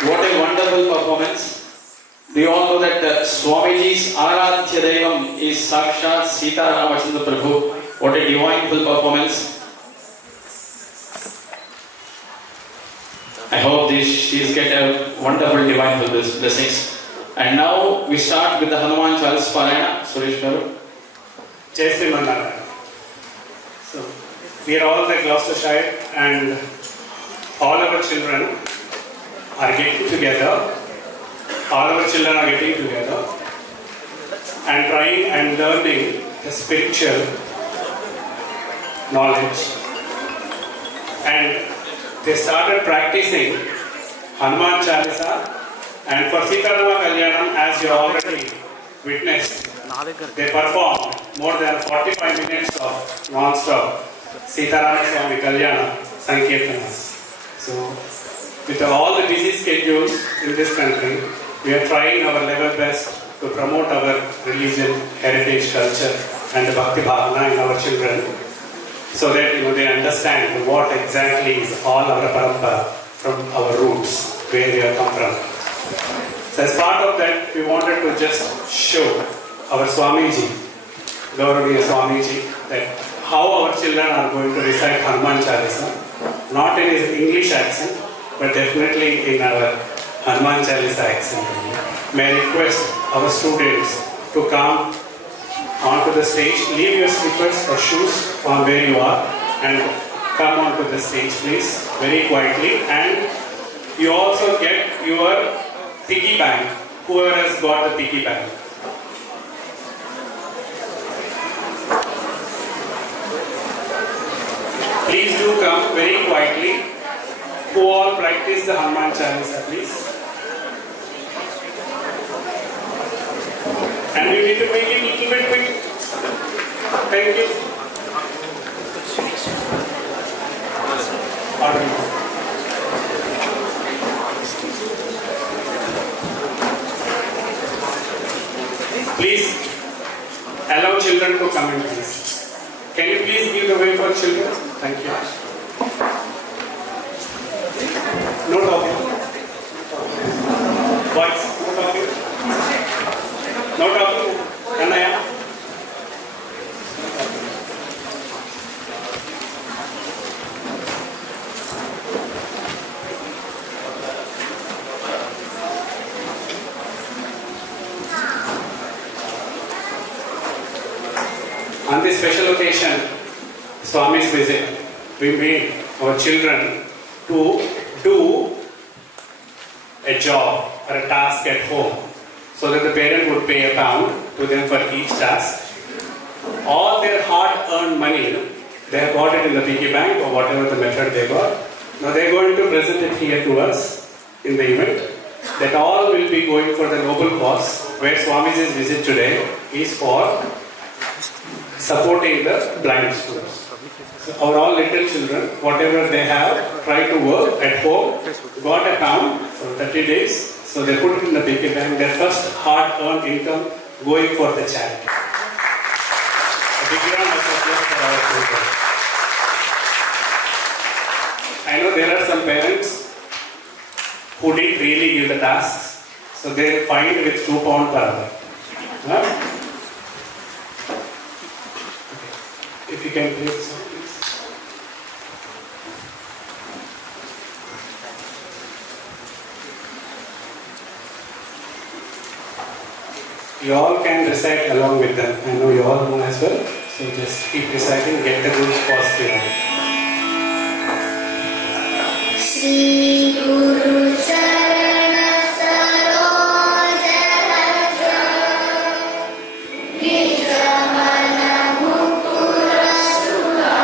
What a wonderful performance. Do you all know that Swamiji's Aradhya Devam is Sakshat Sita Ramachandra Prabhu? What a divine full performance. I hope she's get a wonderful divine full blessings. And now we start with the Hanuman Chalis Parayana. Suresh Garu. Jai Sri Mandarana. So, we are all the Gloucestershire and all our children are getting together. All our children are getting together and trying and learning the spiritual knowledge. And they started practicing Hanuman Chalisa, and for Sitarama Kalyanam, as you already witnessed, they performed more than 45 minutes of non-stop Sitarama Swami Kalyana Sankirtanas. So, with all the busy schedules in this country, we are trying our level best to promote our religion, heritage, culture and the Bhakti Bhavana in our children, so that they understand what exactly is all our parampara from our roots, where we have come from. So as part of that, we wanted to just show our Swamiji, Gauraviya Swamiji, that how our children are going to recite Hanuman Chalisa, not in his English accent, but definitely in our Hanuman Chalisa accent. May I request our students to come onto the stage, leave your slippers or shoes on where you are and come onto the stage please, very quietly, and you also get your piggy bank, whoever has got the piggy bank. Please do come very quietly. Who all practice the Hanuman Chalisa, please. And we need to make it a little bit quick. Thank you. Please allow children to come in, please. Can you please give the way for children? Thank you. No talking. Boys, no talking. No talking. Anaya. On this special occasion, Swami's visit, we made our children to do a job or a task at home, so that the parent would pay £1 to them for each task. All their hard-earned money, they have got it in the piggy bank or whatever the method they got. Now they are going to present it here to us in the event. That all will be going for the noble cause, where Swamiji's visit today is for supporting the blind students. So our all little children, whatever they have, try to work at home, got £1 for 30 days, so they put it in the piggy bank, their first hard-earned income going for the charity. A big round of applause for our children. I know there are some parents who didn't really give the tasks, so they fined with £2 per hour. Huh? Okay. If you can play the song, please. You all can recite along with them. I know you all know as well, so just keep reciting, get the good positive. Shri Guru Charana Saroja Raja Nijamana Mukura Suha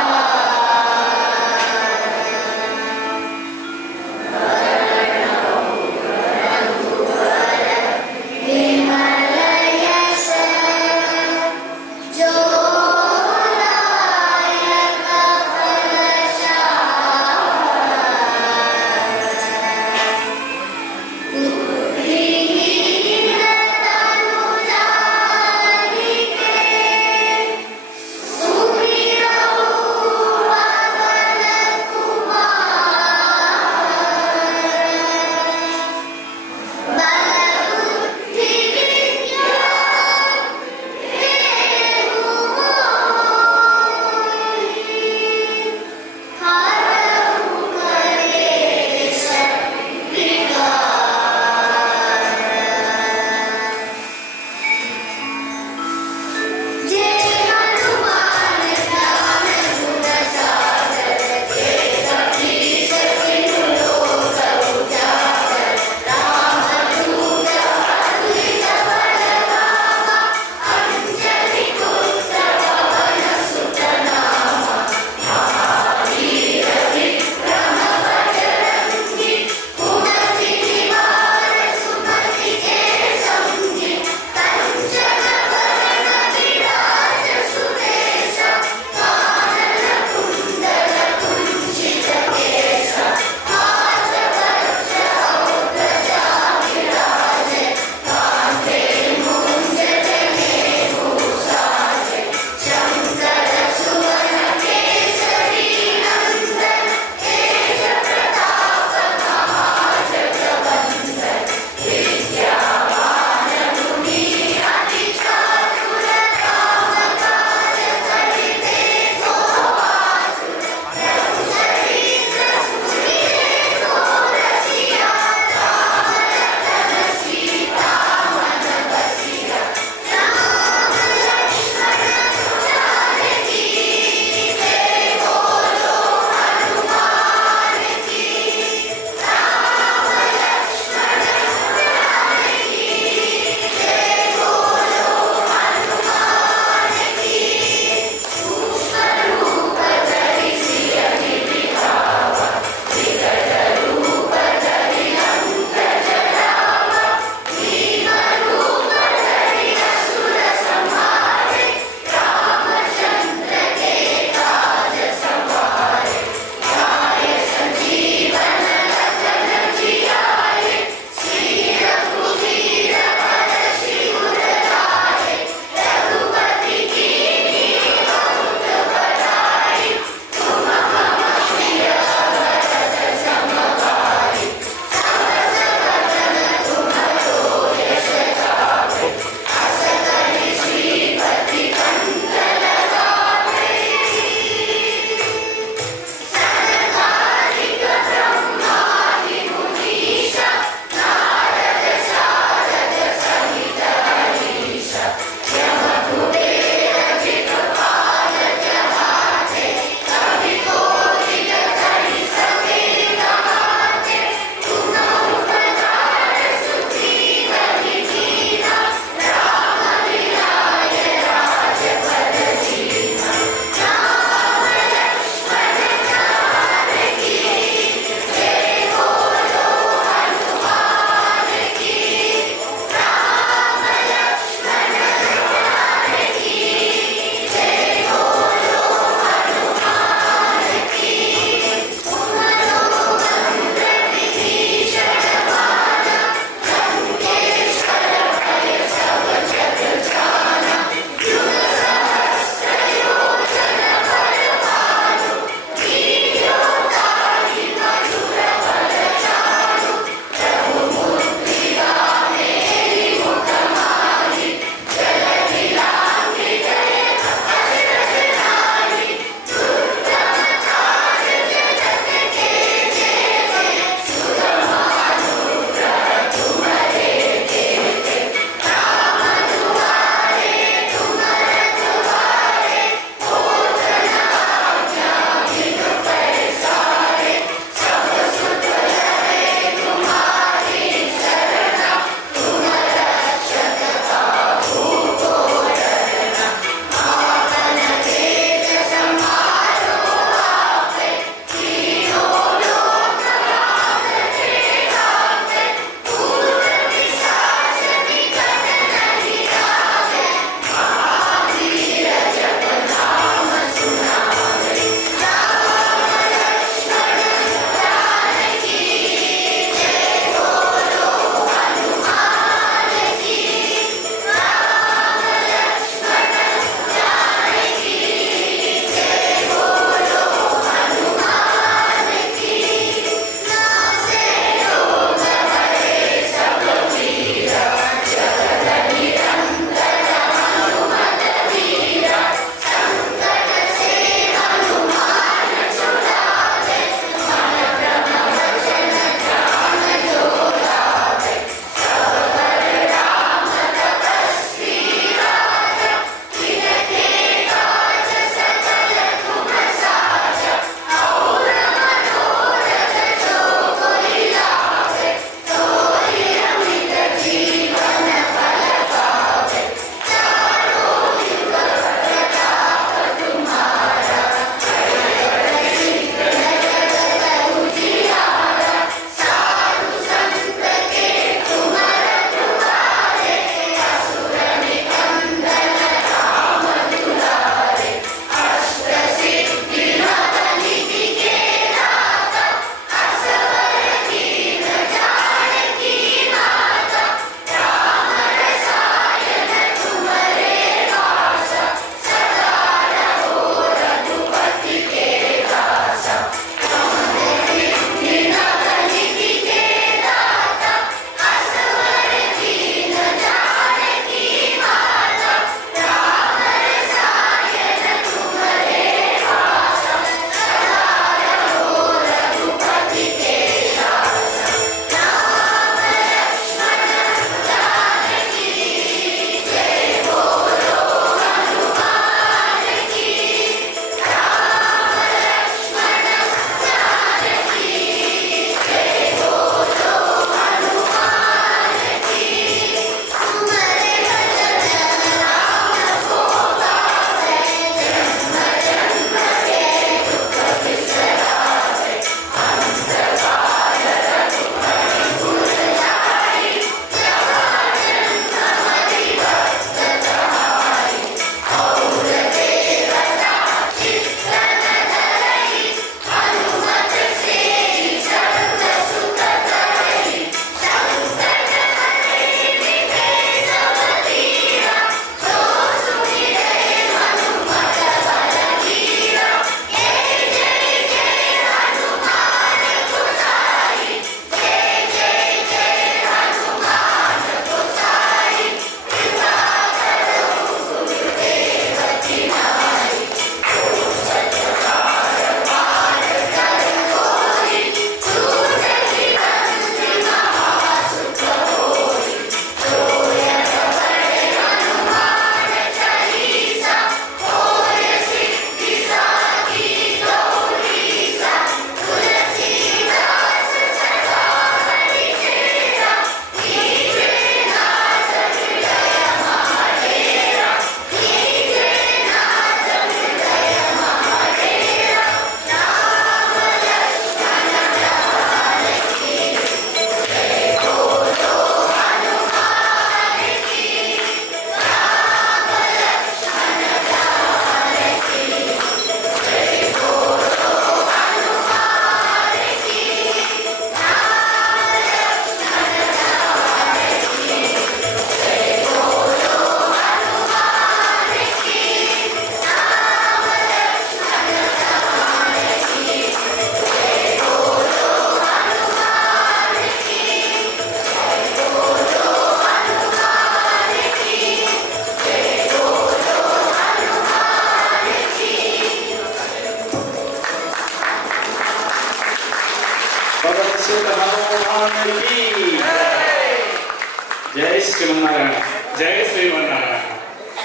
Srimanarayana. Jai Srimanarayana.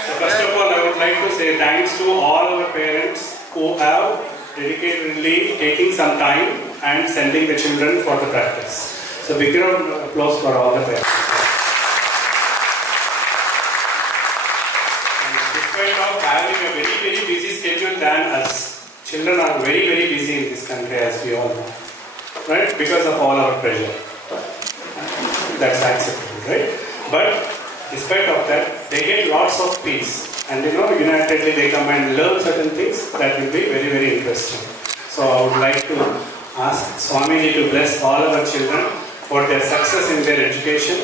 So first of all, I would like to say thanks to all our parents who have dedicatedly taking some time and sending the children for the practice. So big round of applause for all the parents. And despite of having a very, very busy schedule than us, children are very, very busy in this country, as we all know, right? Because of all our pressure. That's acceptable, right? But despite of that, they get lots of peace. And unitedly they come and learn certain things that will be very, very interesting. So I would like to ask Swamiji to bless all our children for their success in their education.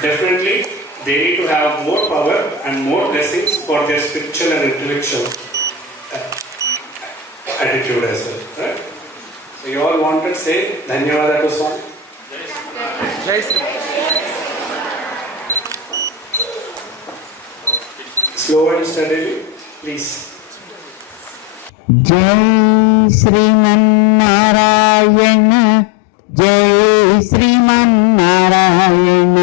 Definitely, they need to have more power and more blessings for their spiritual and intellectual attitude as well. Right? So you all want to say Dhanyavada to Swami? Slow and steadily, please. जय श्रीमन्नारायण जय Sriman Narayana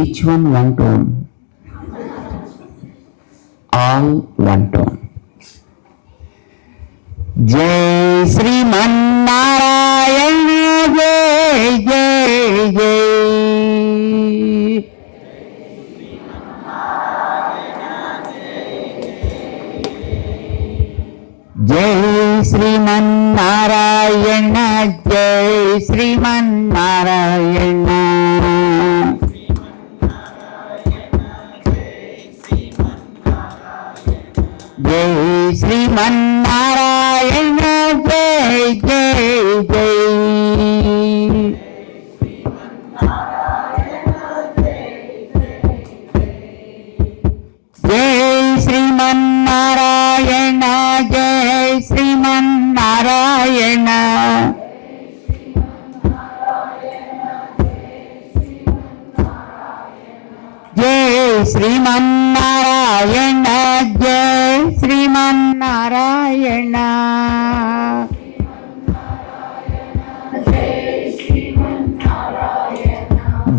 each one tone, all one tone. जय श्रीमन्नारायण जय जय जय जय श्रीमन्नारायण जय श्रीमन्नारायण जय श्रीमन्नारायण जय जय जय जय श्रीमन्नारायण जय श्रीमन्नारायण जय श्रीमन्नारायण जय श्रीमन्नारायण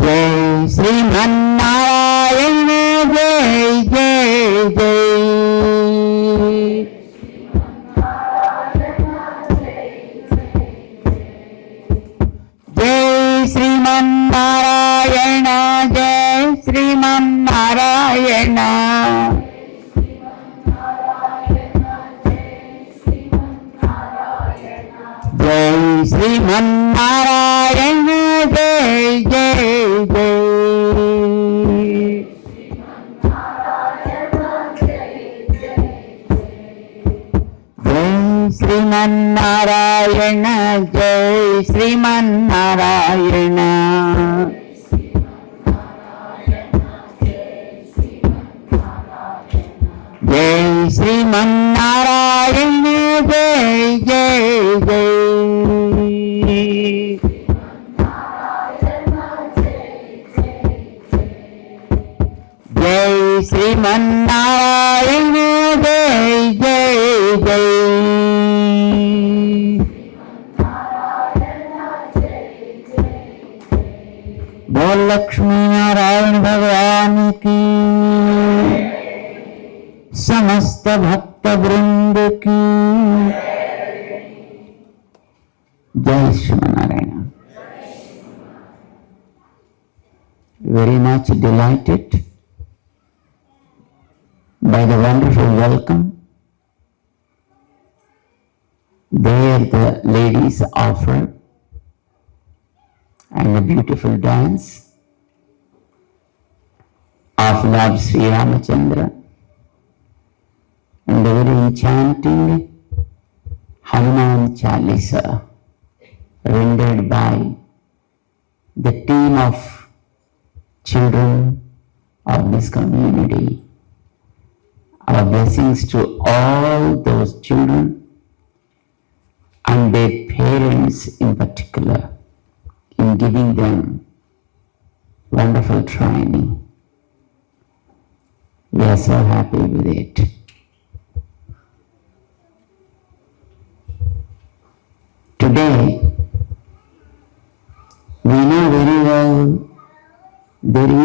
जय श्रीमन्नारायण जय जय जय जय श्रीमन्नारायण जय श्रीमन्नारायण जय श्रीमन्नारायण जय जय जय जय श्रीमन्नारायण जय श्रीमन्नारायण जय श्रीमन्नारायण जय जय जय जय श्रीमन्नारायण जय जय जय बोल लक्ष्मी नारायण भगवान की समस्त भक्त वृंद की जय Sriman Narayana. Very much delighted by the wonderful welcome there the ladies offered and a beautiful dance of Lord Sri Ramachandra and the very enchanting Hanuman Chalisa rendered by the team of children of this community. Our blessings to all those children and their parents in particular in giving them wonderful training. We are so happy with it.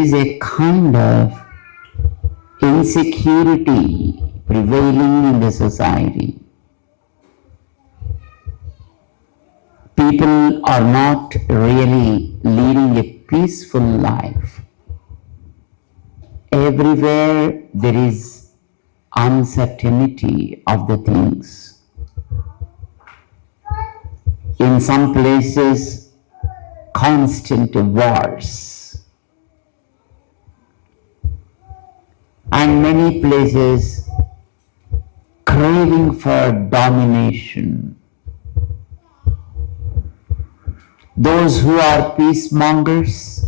is a kind of insecurity prevailing in the society. People are not really leading a peaceful life. Everywhere there is uncertainty of the things. In some places, constant wars. And many places, craving for domination. Those who are peacemongers,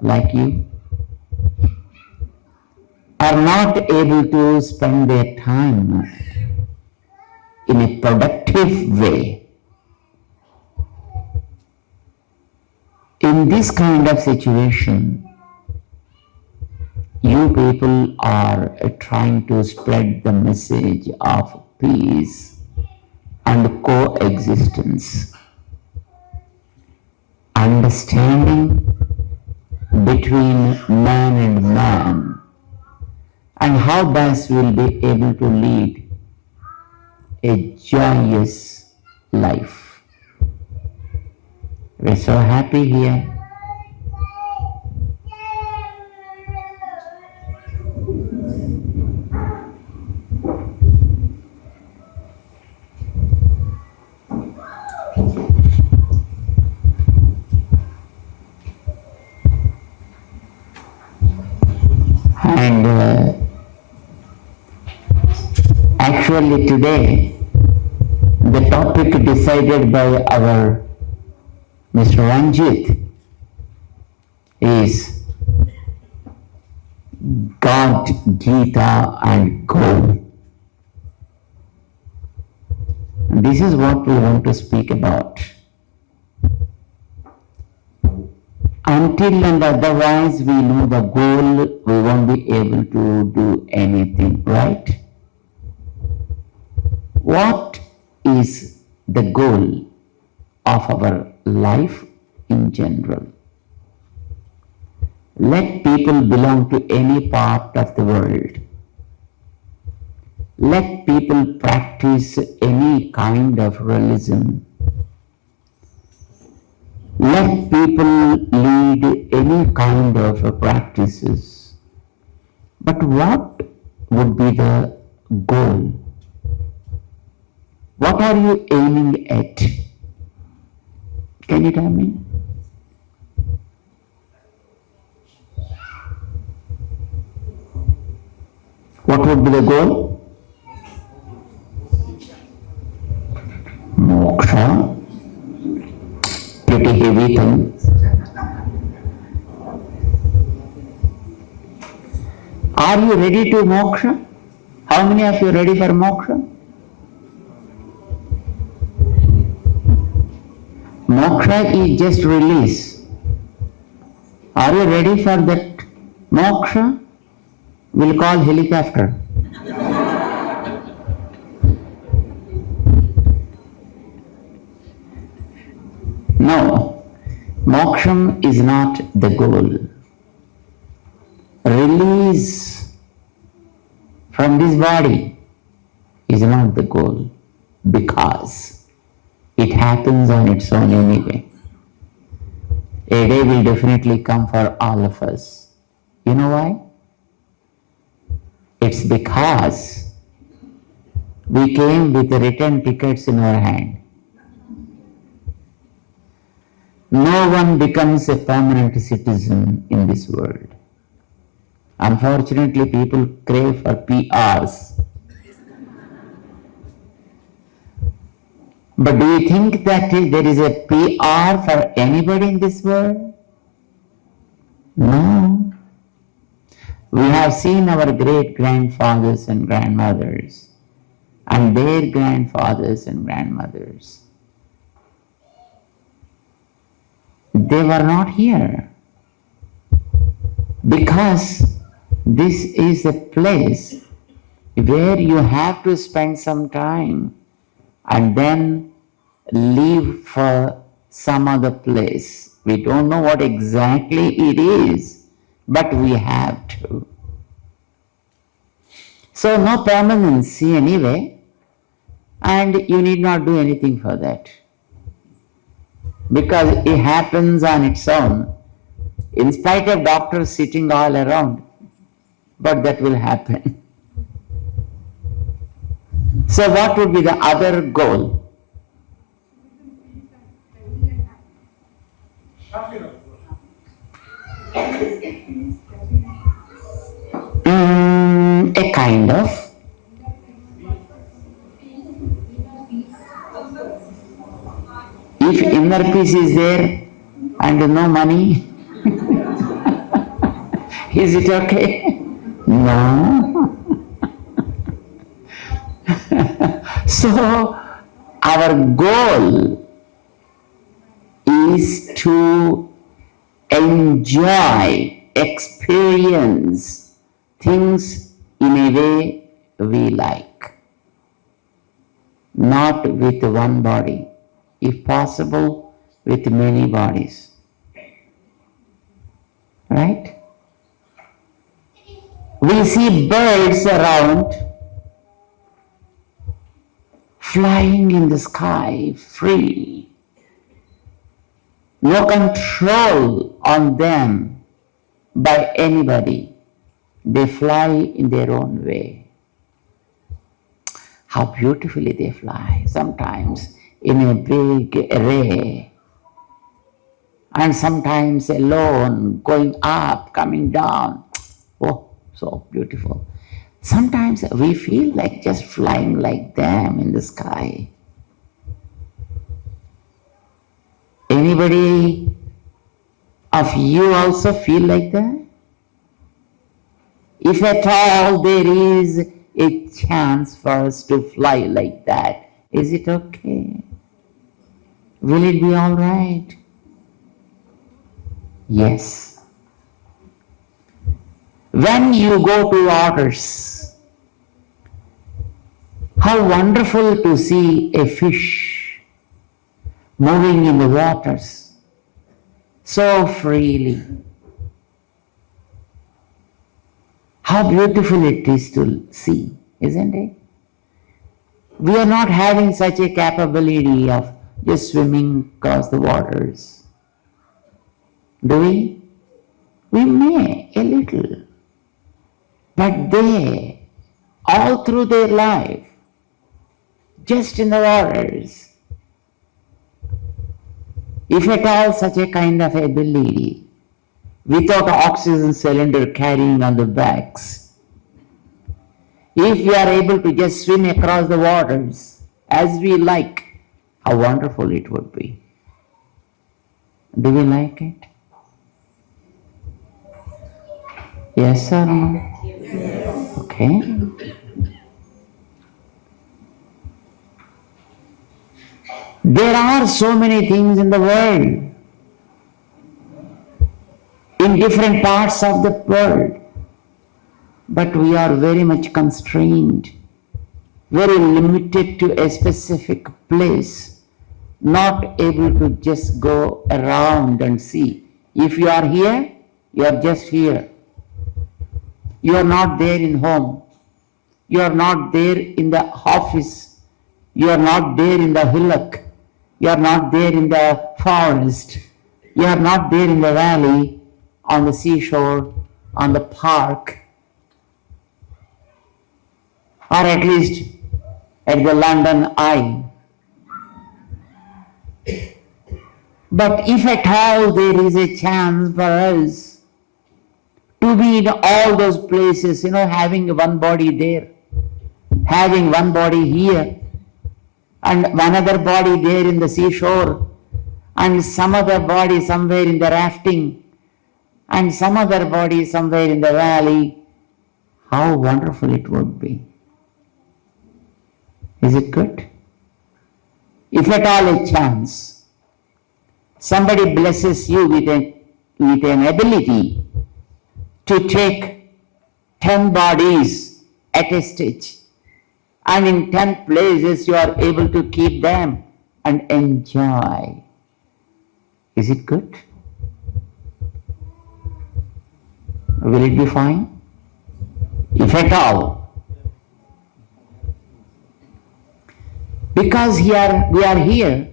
like you, are not able to spend their time in a productive way. In this kind of situation, you people are trying to spread the message of peace and coexistence, understanding between man and man, and how best we'll be able to lead a joyous life. We're so happy here. And actually today, the topic decided by our Mr. Ranjit is God Gita and Goal. This is what we want to speak about. Until and otherwise we know the goal, we won't be able to do anything, right? What is the goal of our life in general? Let people belong to any part of the world. Let people practice any kind of religion. Let people lead any kind of practices. But what would be the goal? What are you aiming at? Can you tell me? What would be the goal? Moksha. Pretty heavy thing. Are you ready to moksha? How many of you are ready for moksha? Moksha is just release. Are you ready for that moksha? We'll call helicopter. No, moksham is not the goal. Release from this body is not the goal, because it happens on its own anyway. A day will definitely come for all of us. You know why? It's because we came with the return tickets in our hand. No one becomes a permanent citizen in this world. Unfortunately, people crave for PRs. But do you think that there is a PR for anybody in this world? No. We have seen our great-grandfathers and grandmothers and their grandfathers and grandmothers. They were not here because this is a place where you have to spend some time and then leave for some other place. We don't know what exactly it is, but we have to. So no permanency anyway, and you need not do anything for that. Because it happens on its own, in spite of doctors sitting all around, but that will happen. So what would be the other goal? A kind of. If inner peace is there and no money, is it okay? No. So our goal is to enjoy, experience things in a way we like, not with one body, if possible with many bodies. Right? We see birds around flying in the sky free. No control on them by anybody. They fly in their own way. How beautifully they fly, sometimes in a big array, and sometimes alone, going up, coming down. Oh, so beautiful. Sometimes we feel like just flying like them in the sky. Anybody of you also feel like that? If at all there is a chance for us to fly like that, is it okay? Will it be all right? Yes. When you go to waters, how wonderful to see a fish moving in the waters so freely. How beautiful it is to see, isn't it? We are not having such a capability of just swimming across the waters. Do we? We may, a little. But they, all through their life, just in the waters, if at all such a kind of ability, without oxygen cylinder carrying on the backs, if we are able to just swim across the waters as we like, how wonderful it would be. Do we like it? Yes or no? Yes. Okay. There are so many things in the world, in different parts of the world, but we are very much constrained, very limited to a specific place, not able to just go around and see. If you are here, you are just here. You are not there in home. You are not there in the office. You are not there in the hillock. You are not there in the forest. You are not there in the valley, on the seashore, on the park, or at least at the London Eye. But if at all there is a chance for us to be in all those places, having one body there, having one body here, and one other body there in the seashore, and some other body somewhere in the rafting, and some other body somewhere in the valley, how wonderful it would be. Is it good? If at all a chance, somebody blesses you with an ability to take 10 bodies at a stitch, and in 10 places you are able to keep them and enjoy. Is it good? Will it be fine? If at all. Because here we are here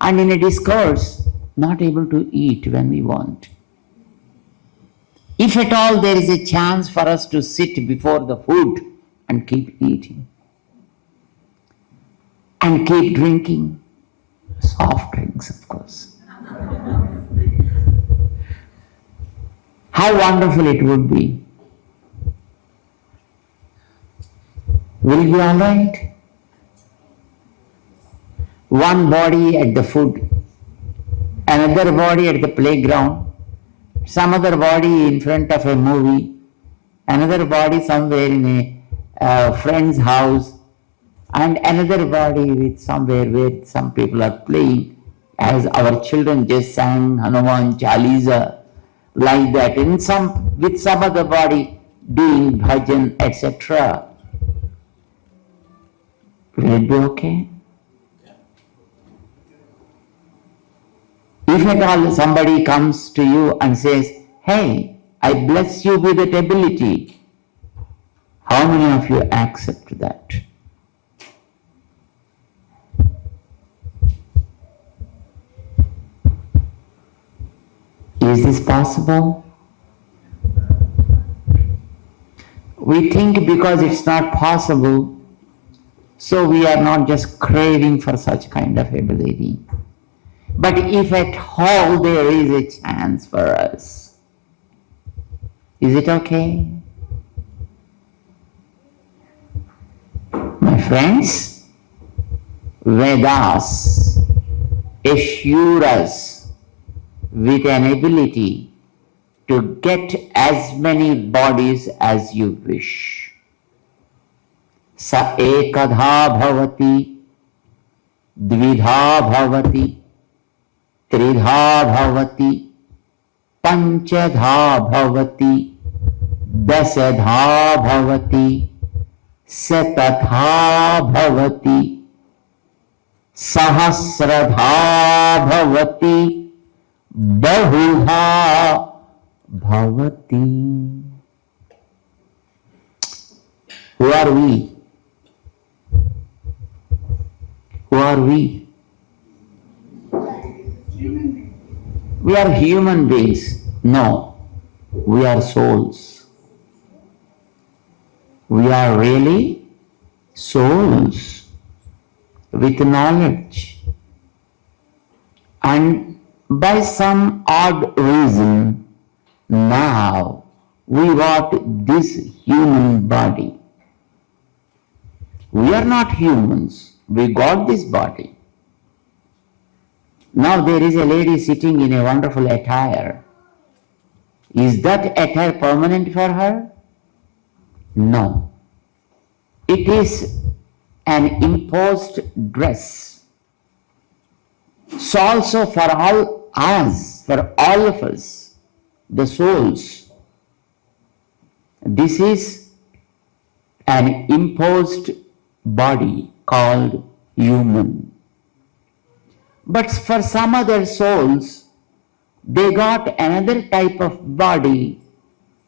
and in a discourse not able to eat when we want. If at all there is a chance for us to sit before the food and keep eating and keep drinking soft drinks, of course. How wonderful it would be. Will it be all right? One body at the food, another body at the playground, some other body in front of a movie, another body somewhere in a friend's house, and another body with somewhere where some people are playing, as our children just sang Hanuman Chalisa, like that, and with some other body doing bhajan, etc. Will it be okay? If at all somebody comes to you and says, hey, I bless you with that ability, how many of you accept that? Is this possible? We think because it's not possible, so we are not just craving for such kind of ability. But if at all there is a chance for us, is it okay? My friends, Vedas assure us with an ability to get as many bodies as you wish. Sa ekadha bhavati, dvidha bhavati, त्रिधा भवति, पंचधा भवति, दशधा भवति, शतधा भवति, सहस्रधा भवति, बहुधा भवति. Who are we? Who are we? We are human beings. No, we are souls. We are really souls with knowledge. And by some odd reason, now we got this human body. We are not humans. We got this body. Now there is a lady sitting in a wonderful attire. Is that attire permanent for her? No. It is an imposed dress. So also for all us, for all of us, the souls, this is an imposed body called human. But for some other souls, they got another type of body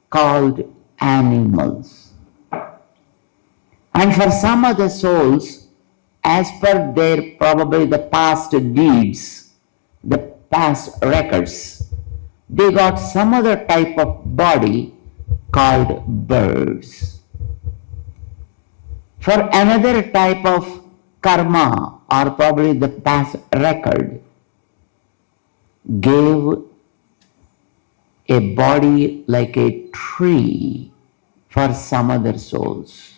called animals. And for some other souls, as per their probably the past deeds, the past records, they got some other type of body called birds. For another type of karma, or probably the past record, gave a body like a tree for some other souls.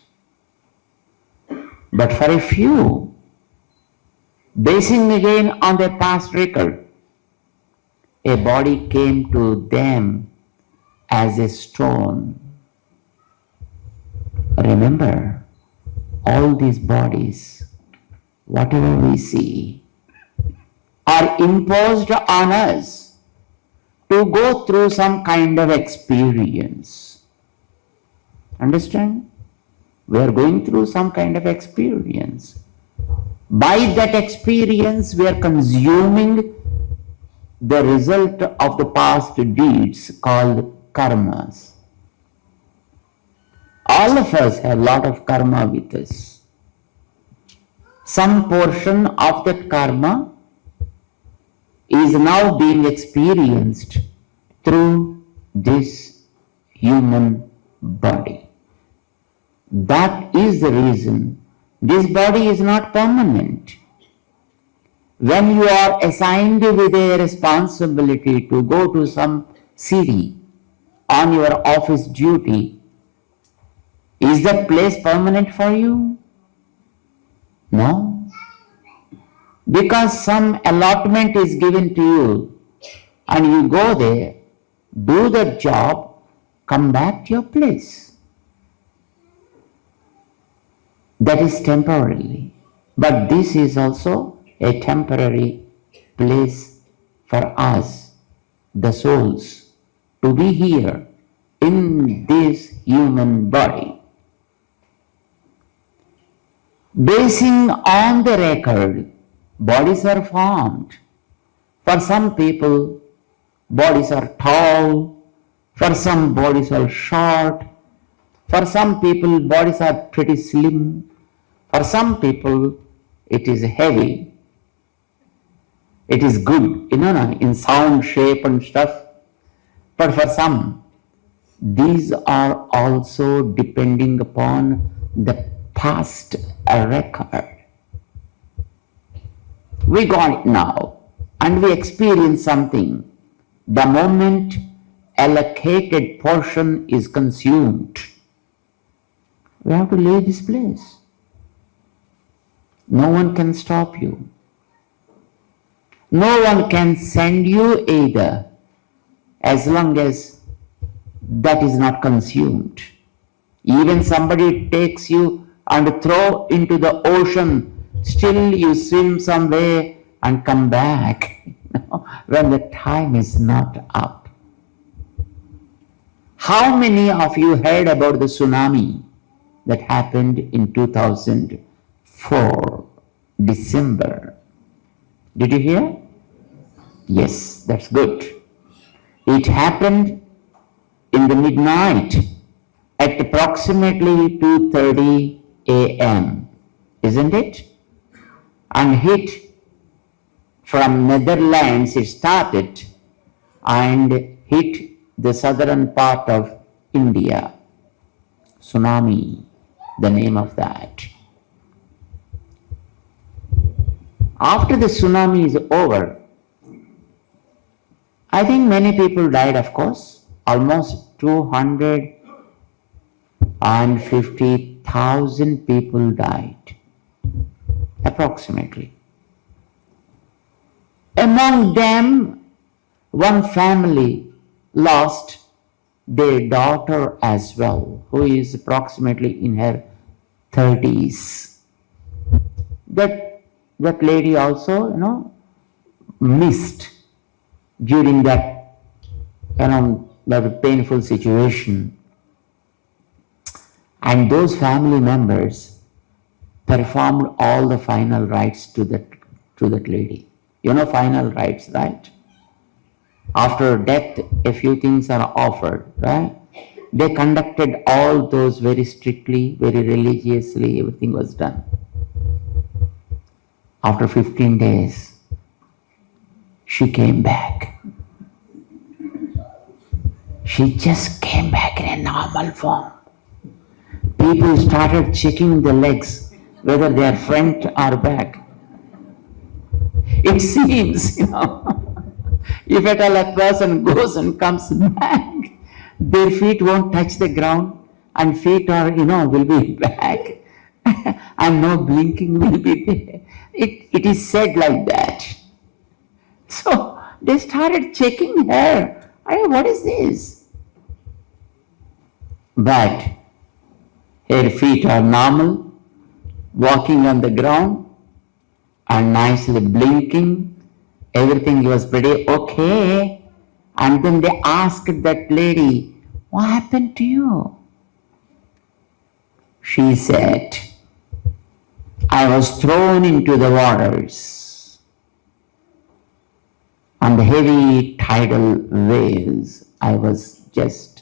But for a few, basing again on their past record, a body came to them as a stone. Remember, all these bodies, whatever we see, are imposed on us to go through some kind of experience. Understand? We are going through some kind of experience. By that experience, we are consuming the result of the past deeds called karmas. All of us have a lot of karma with us. Some portion of that karma is now being experienced through this human body. That is the reason this body is not permanent. When you are assigned with a responsibility to go to some city on your office duty, is that place permanent for you? No. Because some allotment is given to you and you go there, do the job, come back to your place. That is temporarily. But this is also a temporary place for us, the souls, to be here in this human body. Basing on the record, bodies are formed. For some people, bodies are tall. For some, bodies are short. For some people, bodies are pretty slim. For some people, it is heavy. It is good, in sound, shape and stuff. But for some, these are also depending upon the past record. We got it now and we experience something. The moment allocated portion is consumed, we have to leave this place. No one can stop you. No one can send you either, as long as that is not consumed. Even somebody takes you and throw into the ocean, still you swim somewhere and come back when the time is not up. How many of you heard about the tsunami that happened in 2004, December? Did you hear? Yes, that's good. It happened in the midnight at approximately 2:30 a.m., isn't it? And hit from Netherlands, it started and hit the southern part of India. Tsunami, the name of that. After the tsunami is over, I think many people died, of course. Almost 250,000 people died, approximately. Among them, one family lost their daughter as well, who is approximately in her 30s. That lady also, missed during that, that painful situation. And those family members performed all the final rites to that lady. Final rites, right? After death, a few things are offered, right? They conducted all those very strictly, very religiously, everything was done. After 15 days, she came back. She just came back in a normal form. People started checking the legs, whether they are front or back. It seems, if at all a person goes and comes back, their feet won't touch the ground and feet are, will be back and no blinking will be there. It is said like that. So they started checking her. What is this? But her feet are normal, walking on the ground and nicely blinking. Everything was pretty okay. And then they asked that lady, what happened to you? She said, I was thrown into the waters on the heavy tidal waves. I was just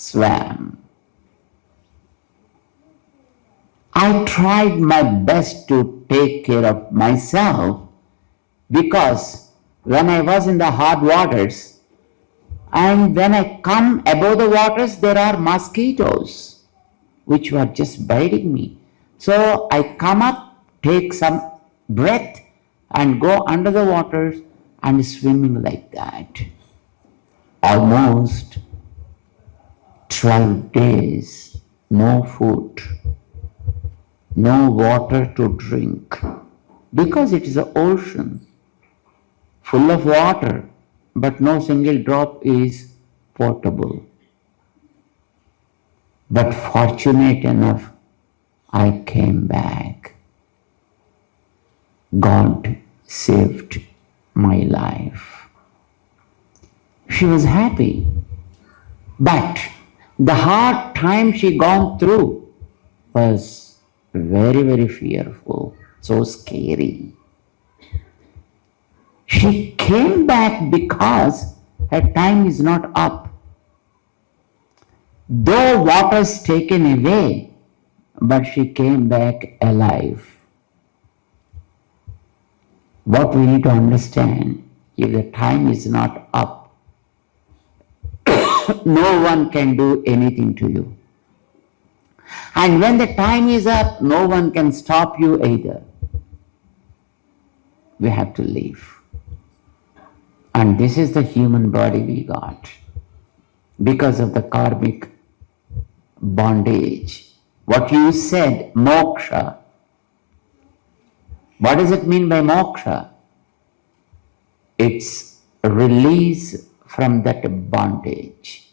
swam. I tried my best to take care of myself because when I was in the hot waters and when I come above the waters, there are mosquitoes which were just biting me. So I come up, take some breath and go under the waters and swimming like that. Almost 12 days, no food, no water to drink, because it is an ocean full of water, but no single drop is potable. But fortunate enough, I came back. God saved my life. She was happy, but the hard time she gone through was very, very fearful, so scary. She came back because her time is not up. Though water's taken away, but she came back alive. What we need to understand, if the time is not up, no one can do anything to you. And when the time is up, no one can stop you either. We have to leave. And this is the human body we got because of the karmic bondage. What you said, moksha. What does it mean by moksha? It's a release from that bondage.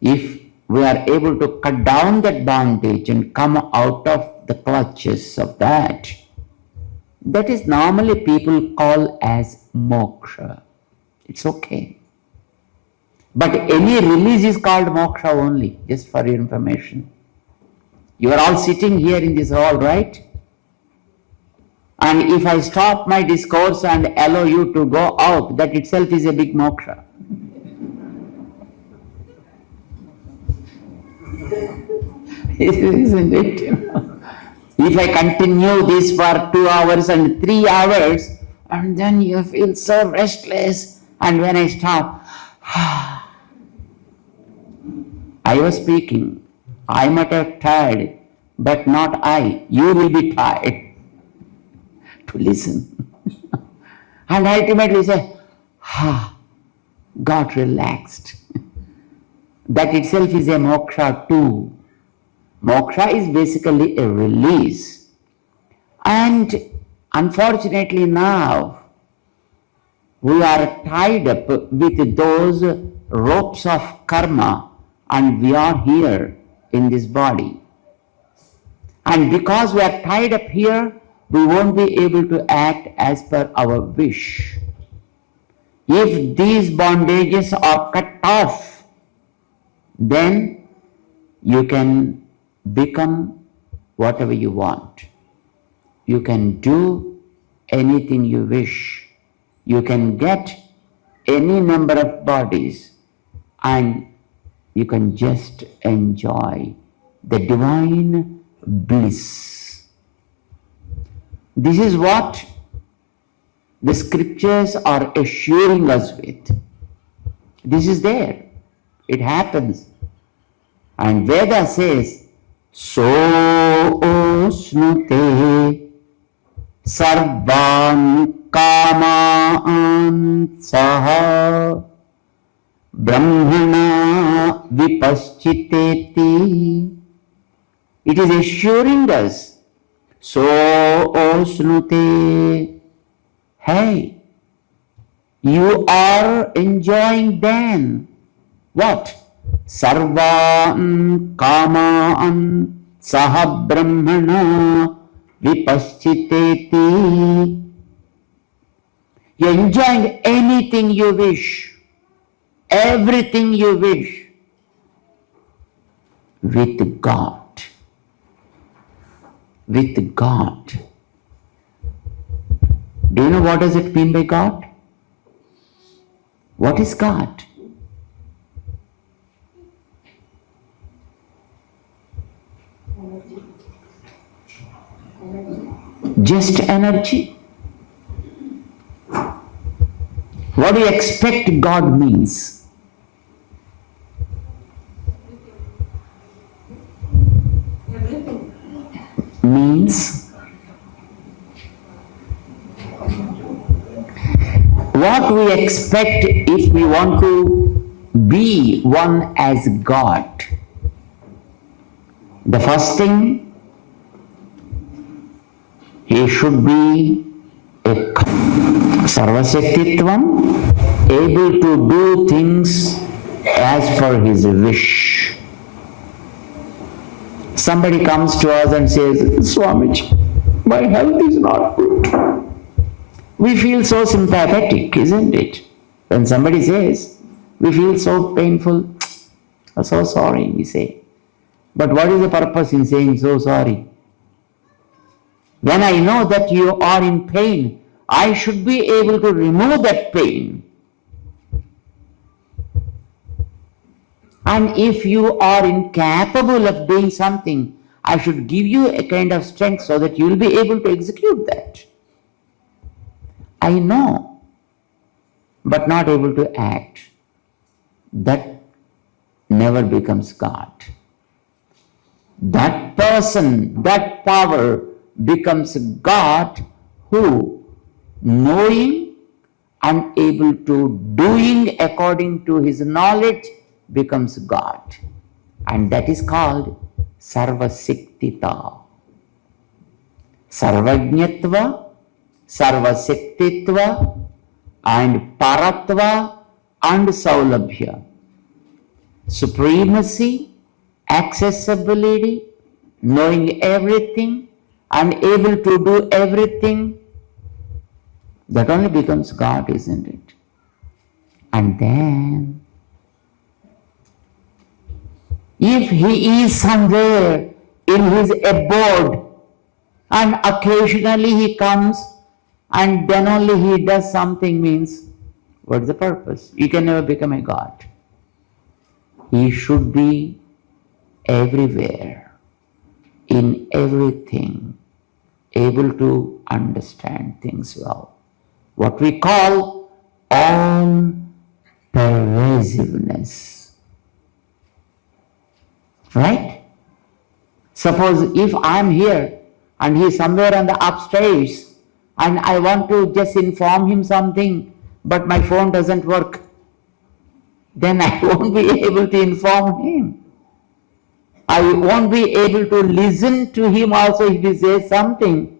If we are able to cut down that bondage and come out of the clutches of that, that is normally people call as moksha. It's okay. But any release is called moksha only, just for your information. You are all sitting here in this hall, right? And if I stop my discourse and allow you to go out, that itself is a big moksha. Isn't it? If I continue this for 2 hours and 3 hours, and then you feel so restless, and when I stop, I was speaking, I might have tired, but not I. You will be tired to listen. And ultimately say, got relaxed. That itself is a moksha too. Moksha is basically a release. And unfortunately now, we are tied up with those ropes of karma, and we are here in this body. And because we are tied up here, we won't be able to act as per our wish. If these bondages are cut off, then you can become whatever you want. You can do anything you wish. You can get any number of bodies and you can just enjoy the divine bliss. This is what the scriptures are assuring us with. This is there. It happens. And Veda says, so snute sarvan kamaan saha brahmana vipaschiteti. It is assuring us, so snute, hey, you are enjoying then what? Sarvan kamaan saha brahmana vipaschiteti. You're enjoying anything you wish, everything you wish with God. With God. Do you know what does it mean by God? What is God? Just energy. What do you expect God means? Means what we expect if we want to be one as God. The first thing, he should be a Sarvasaktitvam, able to do things as per his wish. Somebody comes to us and says, Swamiji, my health is not good. We feel so sympathetic, isn't it? When somebody says, we feel so painful, so sorry, we say. But what is the purpose in saying so sorry? When I know that you are in pain, I should be able to remove that pain. And if you are incapable of doing something, I should give you a kind of strength so that you will be able to execute that. I know, but not able to act. That never becomes God. That person, that power becomes God who, knowing and able to doing according to his knowledge, becomes God. And that is called Sarvasiktita. Sarvajñatva, Sarvasiktitva, and Paratva and Saulabhya. Supremacy, accessibility, knowing everything, and able to do everything, that only becomes God, isn't it? And then, if he is somewhere in his abode, and occasionally he comes, and then only he does something, means, what's the purpose? He can never become a God. He should be everywhere, in everything, able to understand things well. What we call all pervasiveness. Right? Suppose if I am here and he is somewhere on the upstairs and I want to just inform him something, but my phone doesn't work, then I won't be able to inform him. I won't be able to listen to him also if he says something.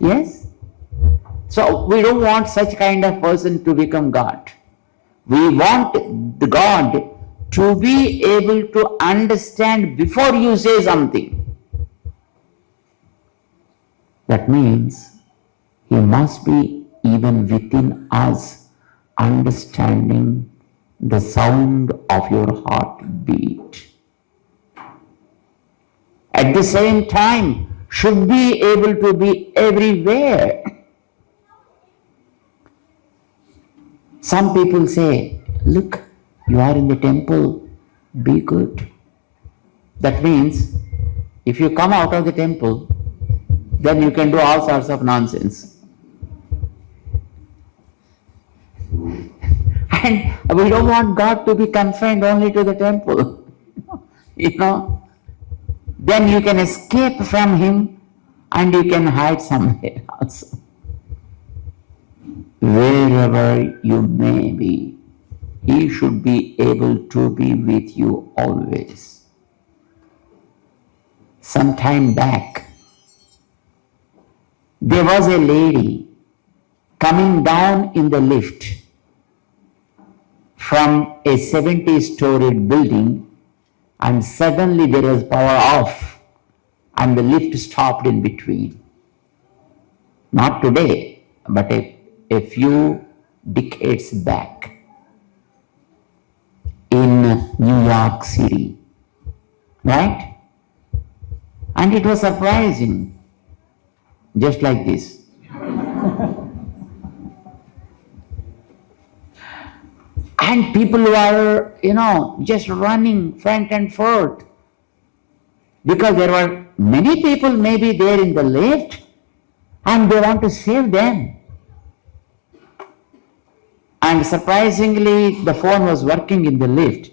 Yes? So we don't want such kind of person to become God. We want the God to be able to understand before you say something. That means he must be even within us, understanding the sound of your heartbeat. At the same time, should be able to be everywhere. Some people say, look, you are in the temple, be good. That means, if you come out of the temple, then you can do all sorts of nonsense. And we don't want God to be confined only to the temple. You know, then you can escape from him and you can hide somewhere also. Wherever you may be, he should be able to be with you always. Some time back, there was a lady coming down in the lift from a 70-storied building, and suddenly there was power off and the lift stopped in between. Not today, but a few decades back in New York City, right? And it was surprising, just like this. And people were, just running front and forth. because there were many people maybe there in the lift and they want to save them. And surprisingly, the phone was working in the lift.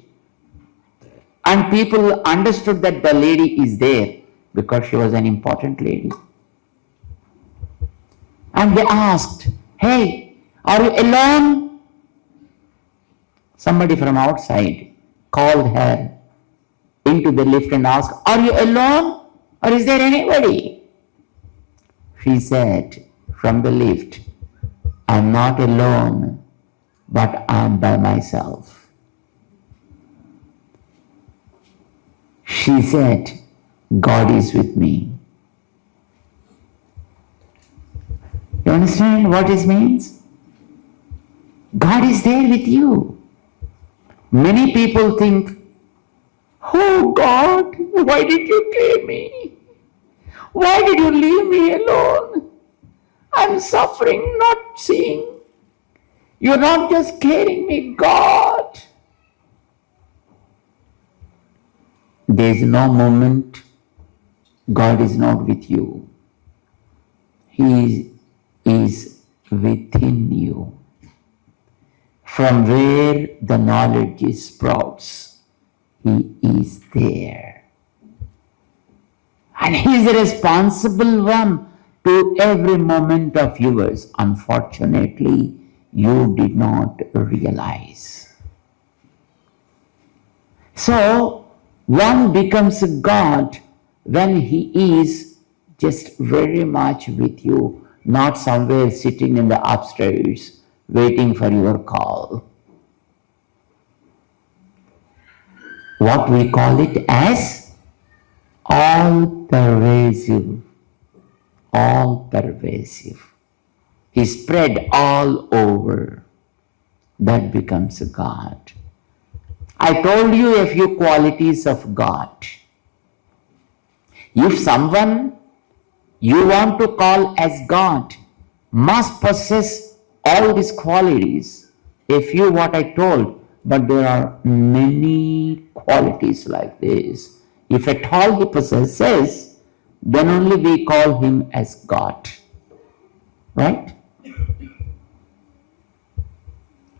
And people understood that the lady is there because she was an important lady. And they asked, "Hey, are you alone?" Somebody from outside called her into the lift and asked, "Are you alone? Or is there anybody?" She said from the lift, "I'm not alone, but I'm by myself." She said, "God is with me." You understand what this means? God is there with you. Many people think, "Oh God, why did you take me? Why did you leave me alone? I'm suffering, not seeing. You're not just caring me, God." There's no moment God is not with you. He is within you. From where the knowledge sprouts, He is there. And He is the responsible one to every moment of yours. Unfortunately, you did not realize. So, one becomes a God when He is just very much with you, not somewhere sitting in the upstairs waiting for your call. What we call it as all pervasive. All pervasive. He spread all over. That becomes a God. I told you a few qualities of God. If someone you want to call as God must possess all these qualities, a few what I told, but there are many qualities like this. If at all he possesses, then only we call him as God. Right?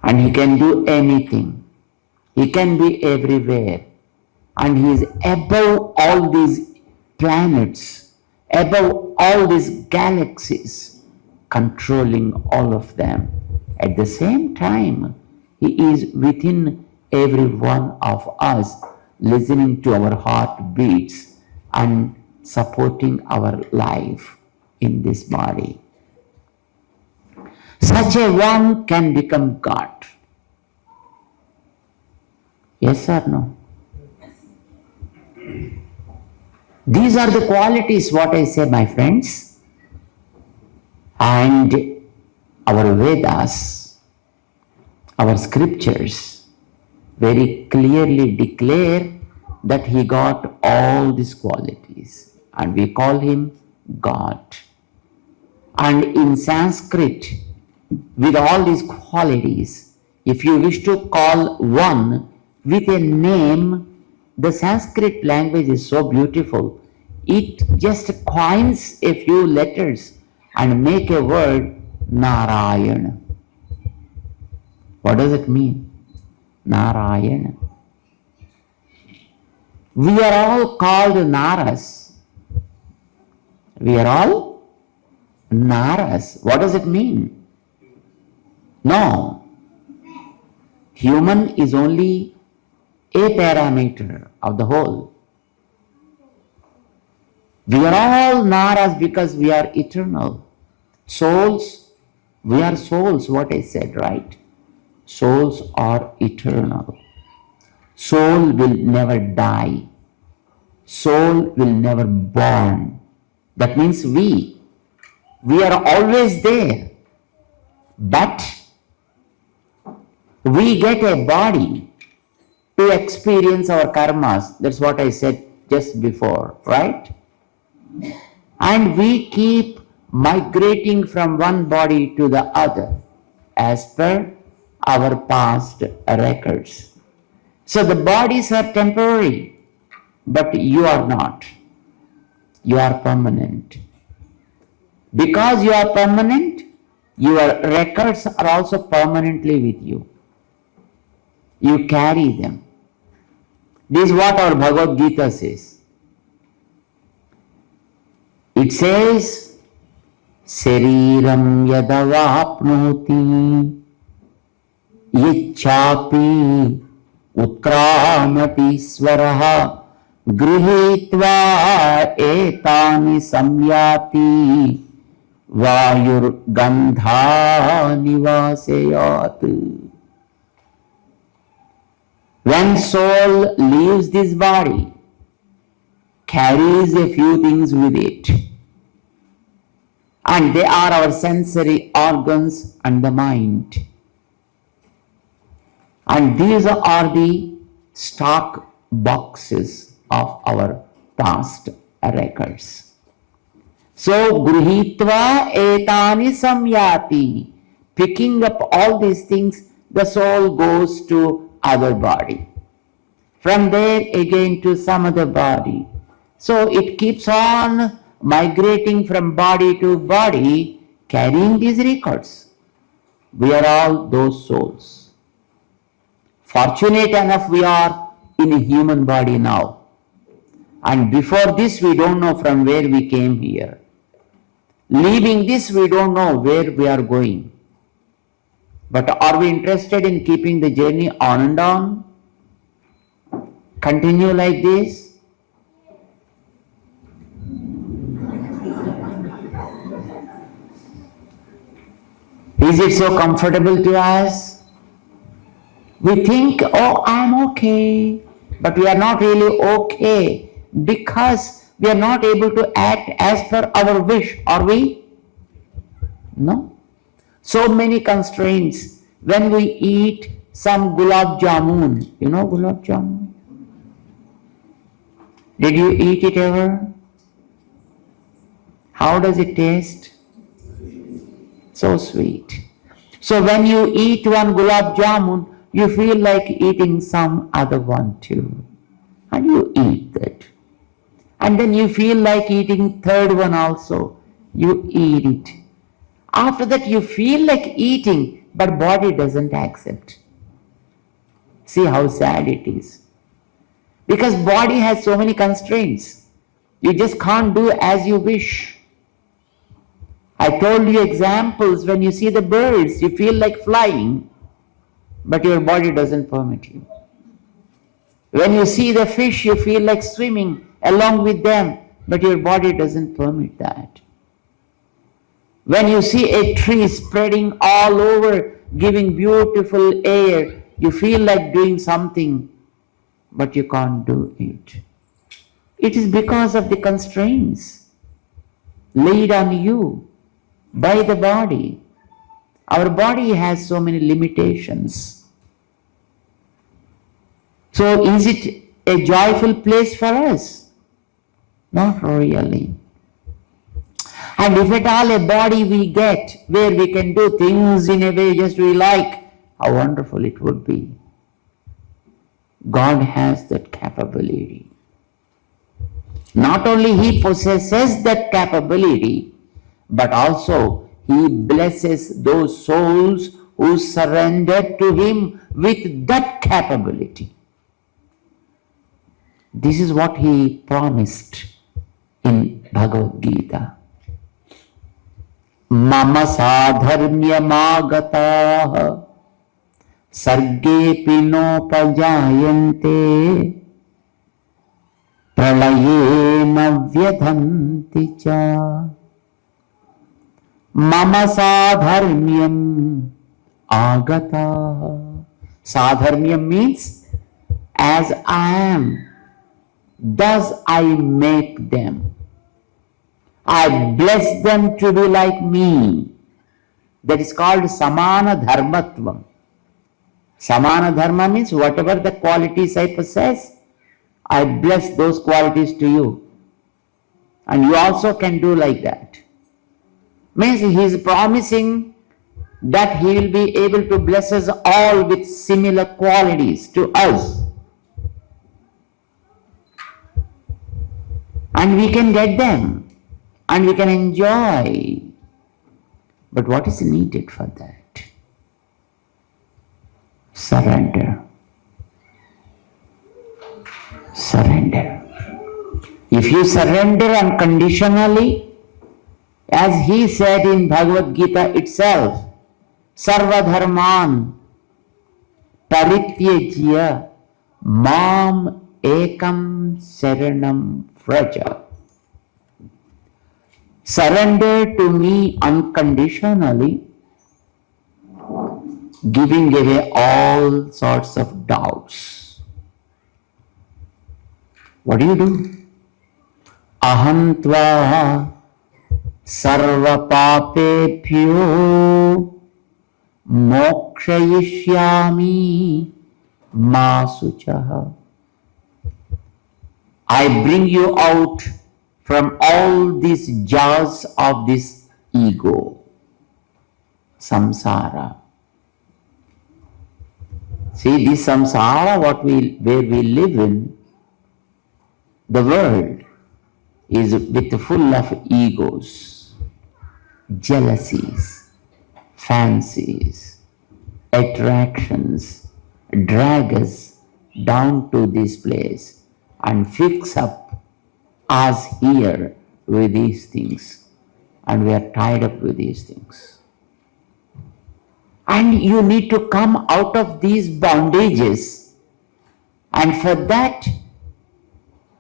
And he can do anything. He can be everywhere. And he is above all these planets, above all these galaxies, controlling all of them. At the same time, he is within every one of us, listening to our heartbeats and supporting our life in this body. Such a one can become God. Yes or no? These are the qualities, what I say, my friends. And our Vedas, our scriptures, very clearly declare that he got all these qualities. And we call him God. And in Sanskrit, with all these qualities, if you wish to call one with a name, the Sanskrit language is so beautiful. It just coins a few letters and make a word Narayana. What does it mean? Narayana. We are all called Naras. We are all Naras. What does it mean? No. Human is only a parameter of the whole. We are all Naras because we are eternal. Souls, we are souls, what I said, right? Souls are eternal. Soul will never die. Soul will never born. That means we are always there. But we get a body to experience our karmas. That's what I said just before, right? And we keep migrating from one body to the other as per our past records. So the bodies are temporary, but you are not. You are permanent. Because you are permanent, your records are also permanently with you. You carry them. This is what our Bhagavad Gita says. It says, Sariram yadavapnoti yichchapi utramati swaraha grihitva etani samyati vayur gandha nivasayat. When soul leaves this body, carries a few things with it, and they are our sensory organs and the mind. And these are the stock boxes of our past records. So, gruhitva etani samyati, picking up all these things, the soul goes to other body. From there again to some other body. So it keeps on migrating from body to body, carrying these records. We are all those souls. Fortunate enough we are in a human body now. And before this we don't know from where we came here. Leaving this we don't know where we are going. But are we interested in keeping the journey on and on? Continue like this? Is it so comfortable to us? We think, oh, I'm okay. But we are not really okay because we are not able to act as per our wish. Are we? No. So many constraints. When we eat some gulab jamun, you know gulab jamun? Did you eat it ever? How does it taste? So sweet. So when you eat one gulab jamun, you feel like eating some other one too. And you eat that. And then you feel like eating third one also. You eat it. After that you feel like eating, but body doesn't accept. See how sad it is. Because body has so many constraints. You just can't do as you wish. I told you examples. When you see the birds, you feel like flying, but your body doesn't permit you. When you see the fish, you feel like swimming along with them, but your body doesn't permit that. When you see a tree spreading all over, giving beautiful air, you feel like doing something, but you can't do it. It is because of the constraints laid on you by the body. Our body has so many limitations. So is it a joyful place for us? Not really. And if at all a body we get where we can do things in a way just we like, how wonderful it would be. God has that capability. Not only He possesses that capability, but also He blesses those souls who surrender to Him with that capability. This is what He promised in Bhagavad Gita. Mama sadharmyamagataha sarge pinopajayante pralayena vyadhanti cha. Mama sadharmyam agata. Sadharmyam means as I am, thus I make them. I bless them to be like me. That is called samana dharmatvam. Samana dharma means whatever the qualities I possess, I bless those qualities to you. And you also can do like that. Means He is promising that He will be able to bless us all with similar qualities to us. and we can get them and we can enjoy. But what is needed for that? Surrender. Surrender. If you surrender unconditionally, as he said in Bhagavad Gita itself, Sarva Dharman Parityajya Mam Ekam Saranam Vraja. Surrender to me unconditionally, giving away all sorts of doubts. What do? Aham tva sarva papebhyo mokshayishyami ma suchaha. I bring you out from all these jaws of this ego, samsara. See, this samsara, where we live in, the world is full of egos, jealousies, fancies, attractions, drag us down to this place and fix up us here with these things, and we are tied up with these things. And you need to come out of these bondages, and for that,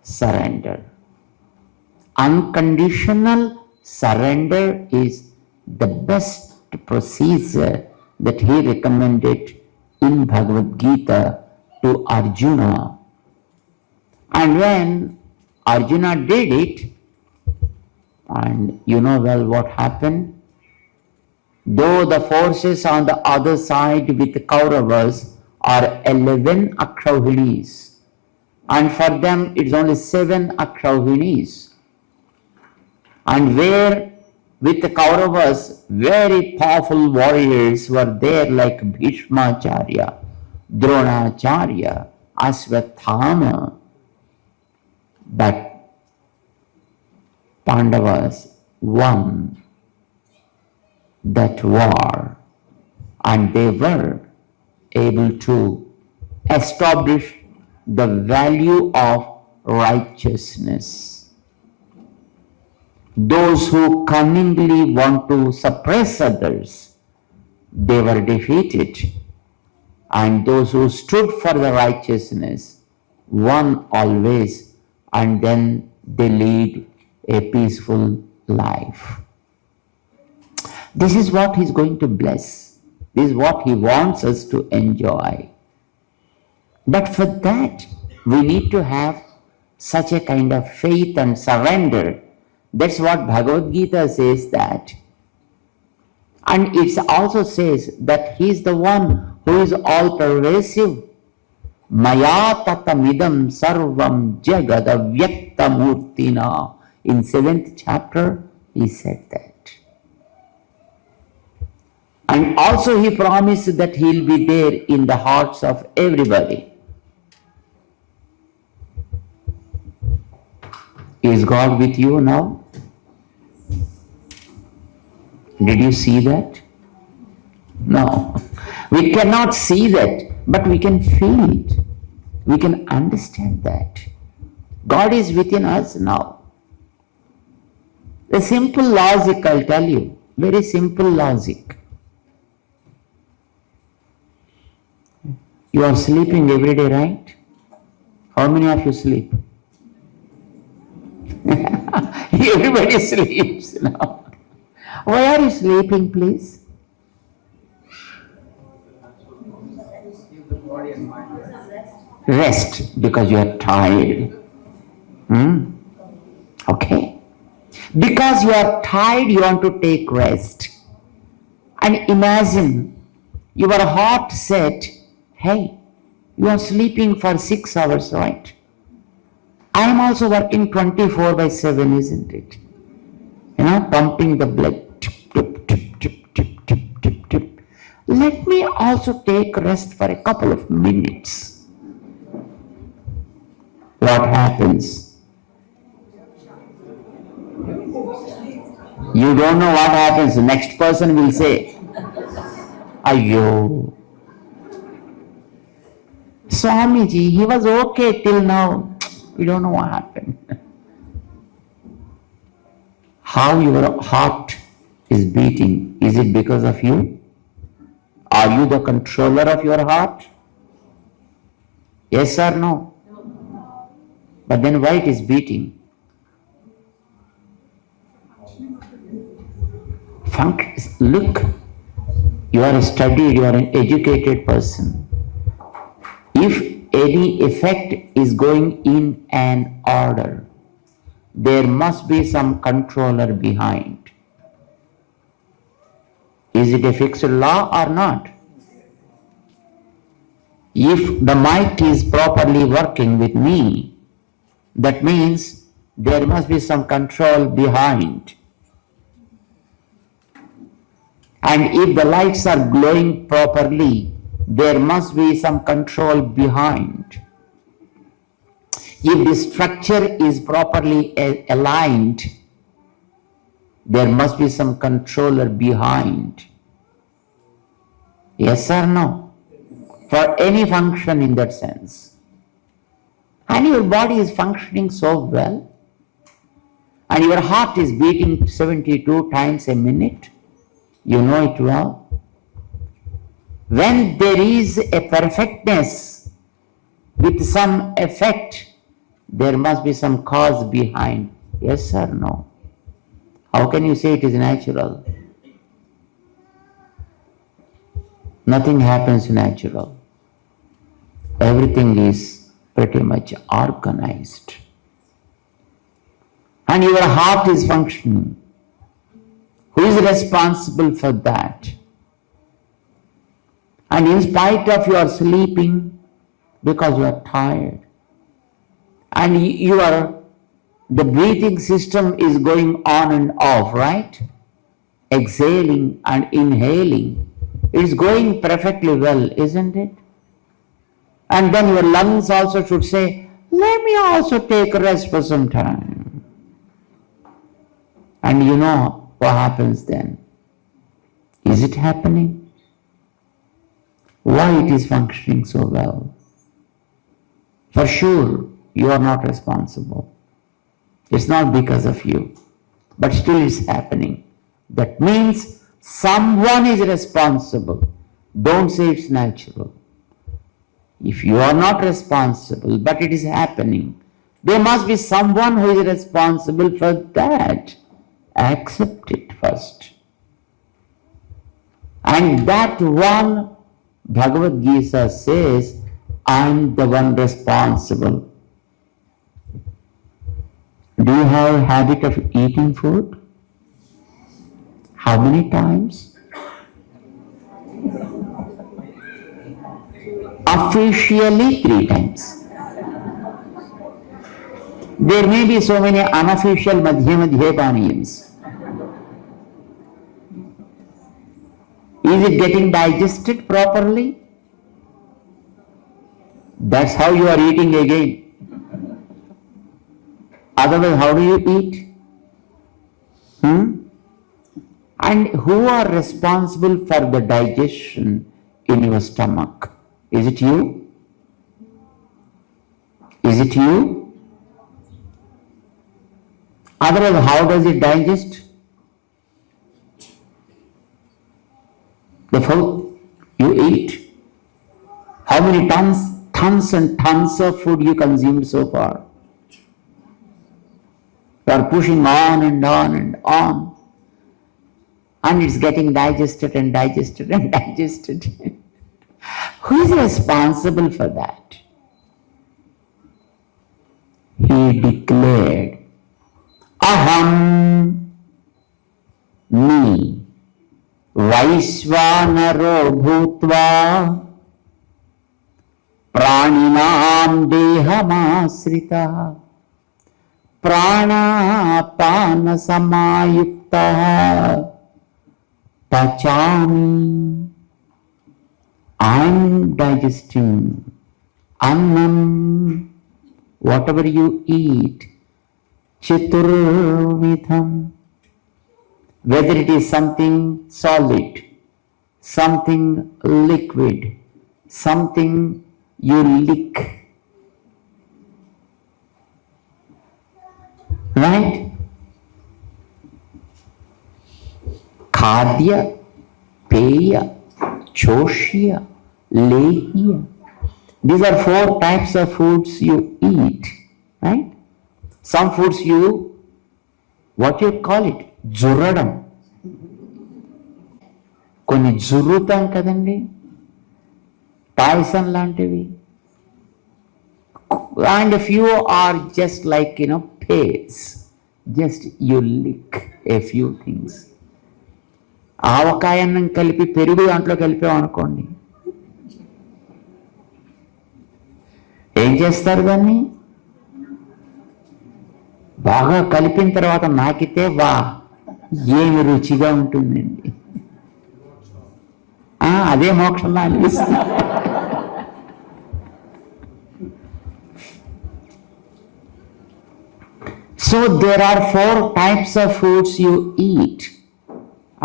surrender. Unconditional surrender is the best procedure that he recommended in Bhagavad Gita to Arjuna. And when Arjuna did it, and you know well what happened. Though the forces on the other side with the Kauravas are 11 Akrauhinis, and for them it's only 7 Akrauhinis. And where with the Kauravas, very powerful warriors were there like Bhishmacharya, Dronacharya, Ashwathama, but Pandavas won that war, and they were able to establish the value of righteousness. Those who cunningly want to suppress others, they were defeated, and those who stood for the righteousness won always, and then they lead a peaceful life. This is what he's going to bless. This is what he wants us to enjoy. But for that, we need to have such a kind of faith and surrender. That's what Bhagavad Gita says that. And it also says that he is the one who is all pervasive. Maya tatamidam sarvam jagad avyakta murtina. In 7th chapter, he said that. And also he promised that he'll be there in the hearts of everybody. Is God with you now? Did you see that? No. We cannot see that, but we can feel it. We can understand that. God is within us now. The simple logic, I'll tell you, very simple logic. You are sleeping every day, right? How many of you sleep? Everybody sleeps now. Why are you sleeping, please? Rest, because you are tired. Okay. Because you are tired, you want to take rest. And imagine your heart said, hey, you are sleeping for 6 hours, right? I am also working 24/7, isn't it? You know, pumping the blood. Tip, tip, tip, tip, tip, tip, tip, tip. Let me also take rest for a couple of minutes. What happens? You don't know what happens. The next person will say, Ayyo, Swamiji, he was okay till now. We don't know what happened. How your heart is beating, is it because of you? Are you the controller of your heart? Yes or no? But then why it is beating? Look, you are studied, you are an educated person. If any effect is going in an order, there must be some controller behind. Is it a fixed law or not? If the mic is properly working with me, that means there must be some control behind. And if the lights are glowing properly, there must be some control behind. If the structure is properly aligned, there must be some controller behind. Yes or no? For any function in that sense. And your body is functioning so well, and your heart is beating 72 times a minute, you know it well. When there is a perfectness with some effect, there must be some cause behind. Yes or no? How can you say it is natural? Nothing happens natural. Everything is pretty much organized. And your heart is functioning. Who is responsible for that? And in spite of your sleeping, because you are tired, and the breathing system is going on and off, right? Exhaling and inhaling. It's going perfectly well, isn't it? And then your lungs also should say, let me also take a rest for some time. And you know what happens then? Is it happening? Why it is functioning so well? For sure, you are not responsible. It's not because of you, but still it's happening. That means someone is responsible. Don't say it's natural. If you are not responsible, but it is happening, there must be someone who is responsible for that. Accept it first. And that one, Bhagavad Gita says, I am the one responsible. Do you have a habit of eating food? How many times? Officially 3 times. There may be so many unofficial madhya paniyams. Is it getting digested properly? That's how you are eating again. Otherwise, how do you eat? And who are responsible for the digestion in your stomach? Is it you? Is it you? Otherwise, how does it digest? The food you eat. How many tons and tons of food you consumed so far? You are pushing on and on and on. And it's getting digested and digested and digested. Who is responsible for that? He declared, Aham, me, Vaishvanaro bhutva, praninam dehamasrita, pranapana samayukta, pachami. I am digesting annam, whatever you eat, Chaturvidham. Whether it is something solid, something liquid, something you lick. Right? Khadya, Peya, Choshya, Lehya. These are 4 types of foods you eat. Right? Some foods you, what you call it? Jurradam. కొన్ని జుర్రుతాం కదండి, పాయసం లాంటివి. And a few are just like, pails. Just you lick a few things. ఆవకాయ అన్నం కలిపి పెరుగు దాంట్లో కలిపామనుకోండి, ఏం చేస్తారు దాన్ని? బాగా కలిపిన తర్వాత నాకితే వా ఏమి రుచిగా ఉంటుందండి. అదే మోక్షంలా అనిపిస్తుంది. So there are 4 types of foods you eat,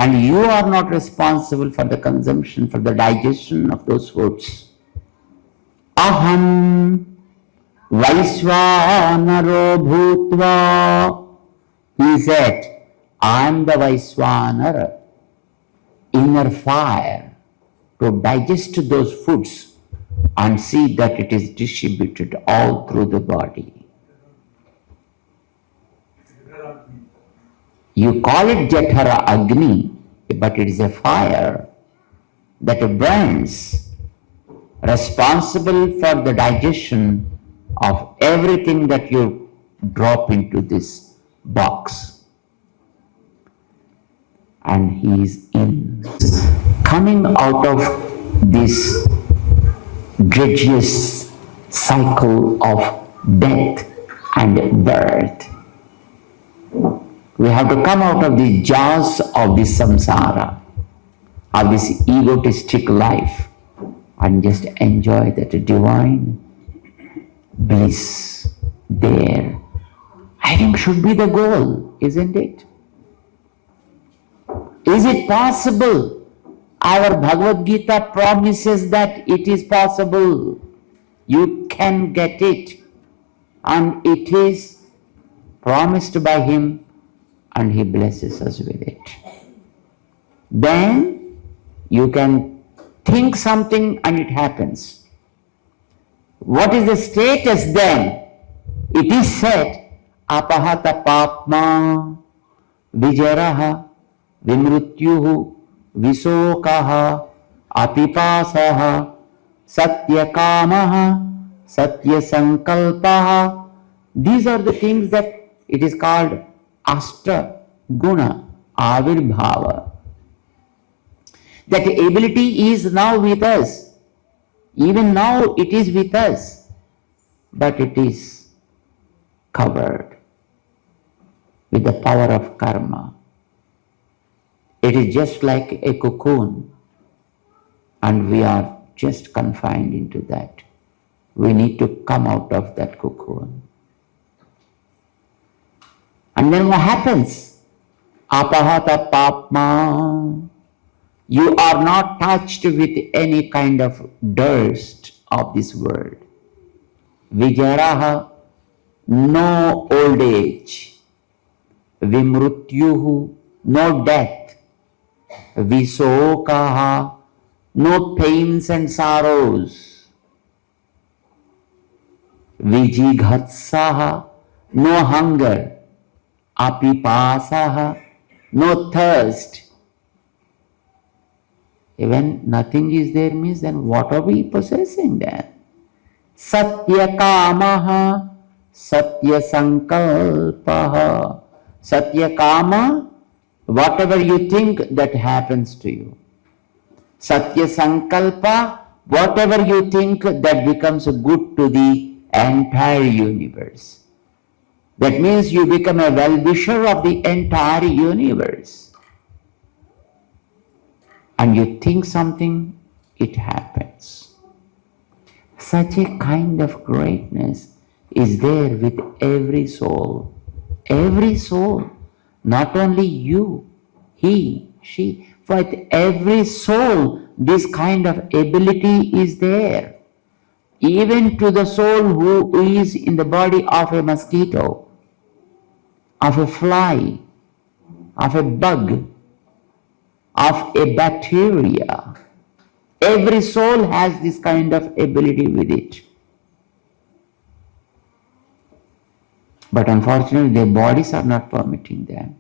and you are not responsible for the consumption, for the digestion of those foods. Aham Vaisvanaro Bhutva. He said, I am the Vaisvanara, inner fire, to digest those foods and see that it is distributed all through the body. You call it Jethara Agni, but it is a fire that burns, responsible for the digestion of everything that you drop into this box. And he is coming out of this dreadous cycle of death and birth. We have to come out of the jaws of this samsara, of this egotistic life, and just enjoy that divine bliss there. I think should be the goal, isn't it? Is it possible? Our Bhagavad Gita promises that it is possible. You can get it, and it is promised by him, and he blesses us with it. Then you can think something and it happens. What is the status then? It is said, apahata papma vijaraha vimrutyuhu visokaha apipasaha satyakamaha satyasankalpaha. These are the things that it is called Ashta Guna Avirbhava. That ability is now with us. Even now it is with us, but it is covered with the power of karma. It is just like a cocoon, and we are just confined into that. We need to come out of that cocoon. And then what happens? Apahata papma. You are not touched with any kind of dust of this world. Vijaraha, no old age. Vimrutyuhu, no death. Visokaha, no pains and sorrows. Vijighatsaha, no hunger. Apipasaha, no thirst. When nothing is there means then what are we possessing then? Satyakamaha, satyasankalpaha. Satyakama, whatever you think that happens to you. Satyasankalpa, whatever you think that becomes good to the entire universe. That means you become a well-wisher of the entire universe. And you think something, it happens. Such a kind of greatness is there with every soul. Every soul, not only you, he, she, but every soul, this kind of ability is there. Even to the soul who is in the body of a mosquito, of a fly, of a bug, of a bacteria. Every soul has this kind of ability with it. But unfortunately, their bodies are not permitting them.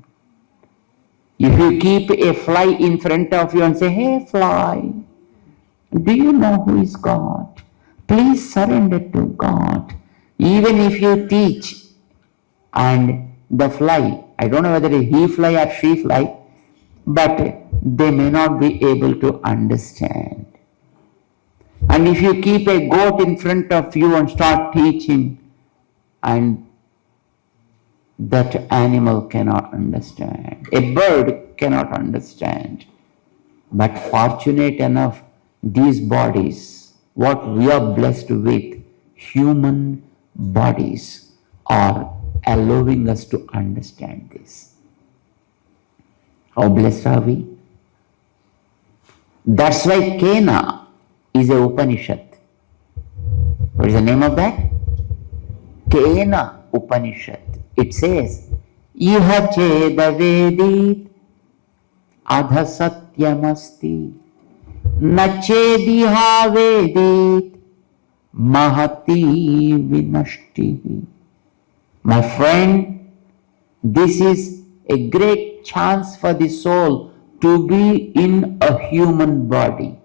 If you keep a fly in front of you and say, "Hey fly, do you know who is God? Please surrender to God." Even if you teach and the fly, I don't know whether it's he fly or she fly, but they may not be able to understand. And if you keep a goat in front of you and start teaching, and that animal cannot understand, a bird cannot understand. But fortunate enough, these bodies, what we are blessed with, human bodies, are allowing us to understand this. How blessed are we? That's why Chinna is a Upanishad. What is the name of that? Chinna Upanishad. It says, "Iha cheda vedit adha satyamasti na chediha vedit mahati vinashti." My friend, this is a great chance for the soul to be in a human body.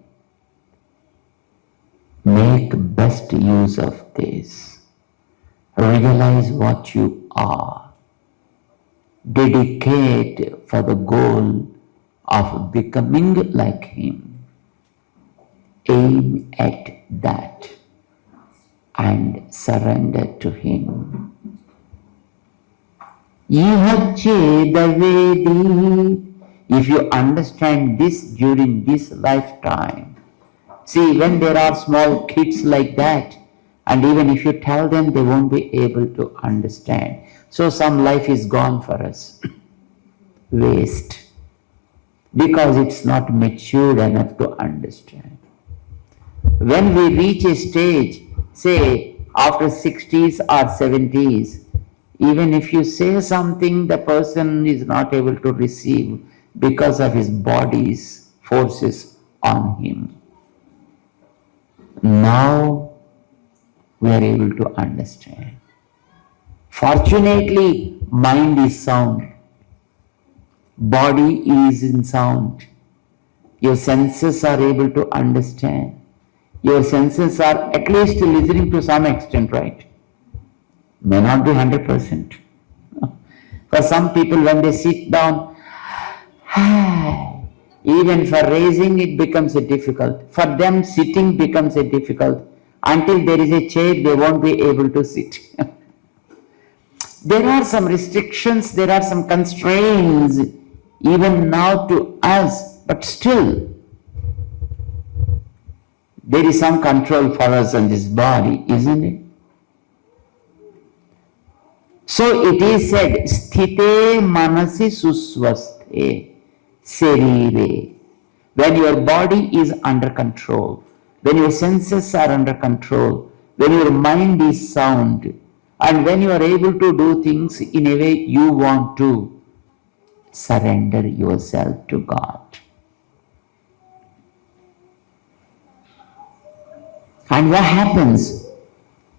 Make best use of this. Realize what you are. Dedicate for the goal of becoming like Him. Aim at that and surrender to Him. If you understand this during this lifetime, see, when there are small kids like that, and even if you tell them, they won't be able to understand. So some life is gone for us. Waste. Because it's not matured enough to understand. When we reach a stage, say after 60s or 70s, even if you say something, the person is not able to receive because of his body's forces on him. Now we are able to understand. Fortunately, mind is sound. Body is in sound. Your senses are able to understand. Your senses are at least listening to some extent, right? May not be 100%. For some people, when they sit down, even for raising it becomes a difficult. For them, sitting becomes a difficult. Until there is a chair, they won't be able to sit. There are some restrictions, there are some constraints, even now to us, but still, there is some control for us on this body, isn't it? So it is said, "Sthite manasi susvasthe serire." When your body is under control, when your senses are under control, when your mind is sound, and when you are able to do things in a way you want to, surrender yourself to God. And what happens?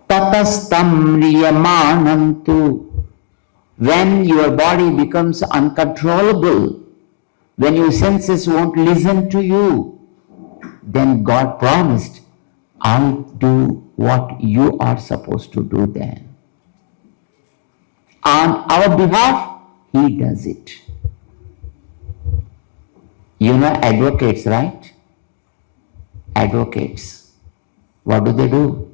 Tatastam riyamanantu. When your body becomes uncontrollable, when your senses won't listen to you, then God promised, "I'll do what you are supposed to do then." On our behalf, He does it. You know advocates, right? Advocates. What do?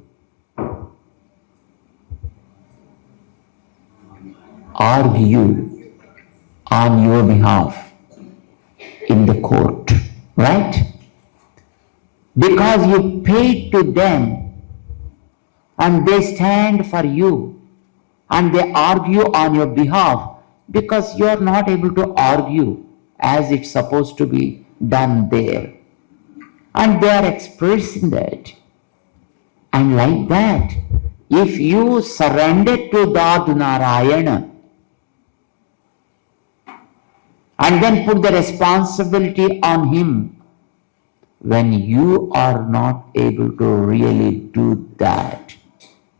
Argue on your behalf in the court, right? Because you paid to them and they stand for you. and they argue on your behalf because you are not able to argue as it's supposed to be done there. And they are expressing that. And like that, if you surrender to Lord Narayana and then put the responsibility on him, when you are not able to really do that,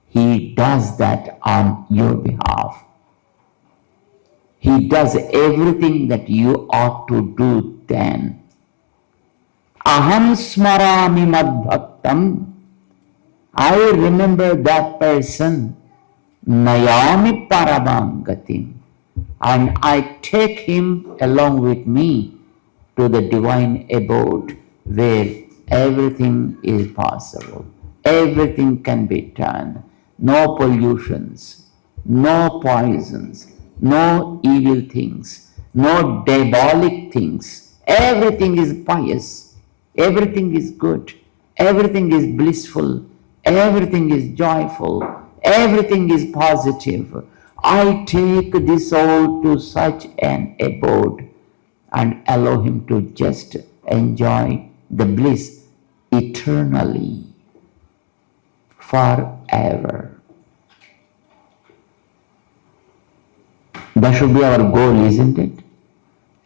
he does that on your behalf. He does everything that you ought to do then. Aham smarami madbhaktam. I remember that person. Nayami paramam gatim. And I take him along with me to the divine abode where everything is possible. Everything can be done. No pollutions, no poisons, no evil things, no diabolic things. Everything is pious. Everything is good. Everything is blissful. Everything is joyful. Everything is positive. I take this soul to such an abode and allow him to just enjoy the bliss eternally, forever. That should be our goal, isn't it?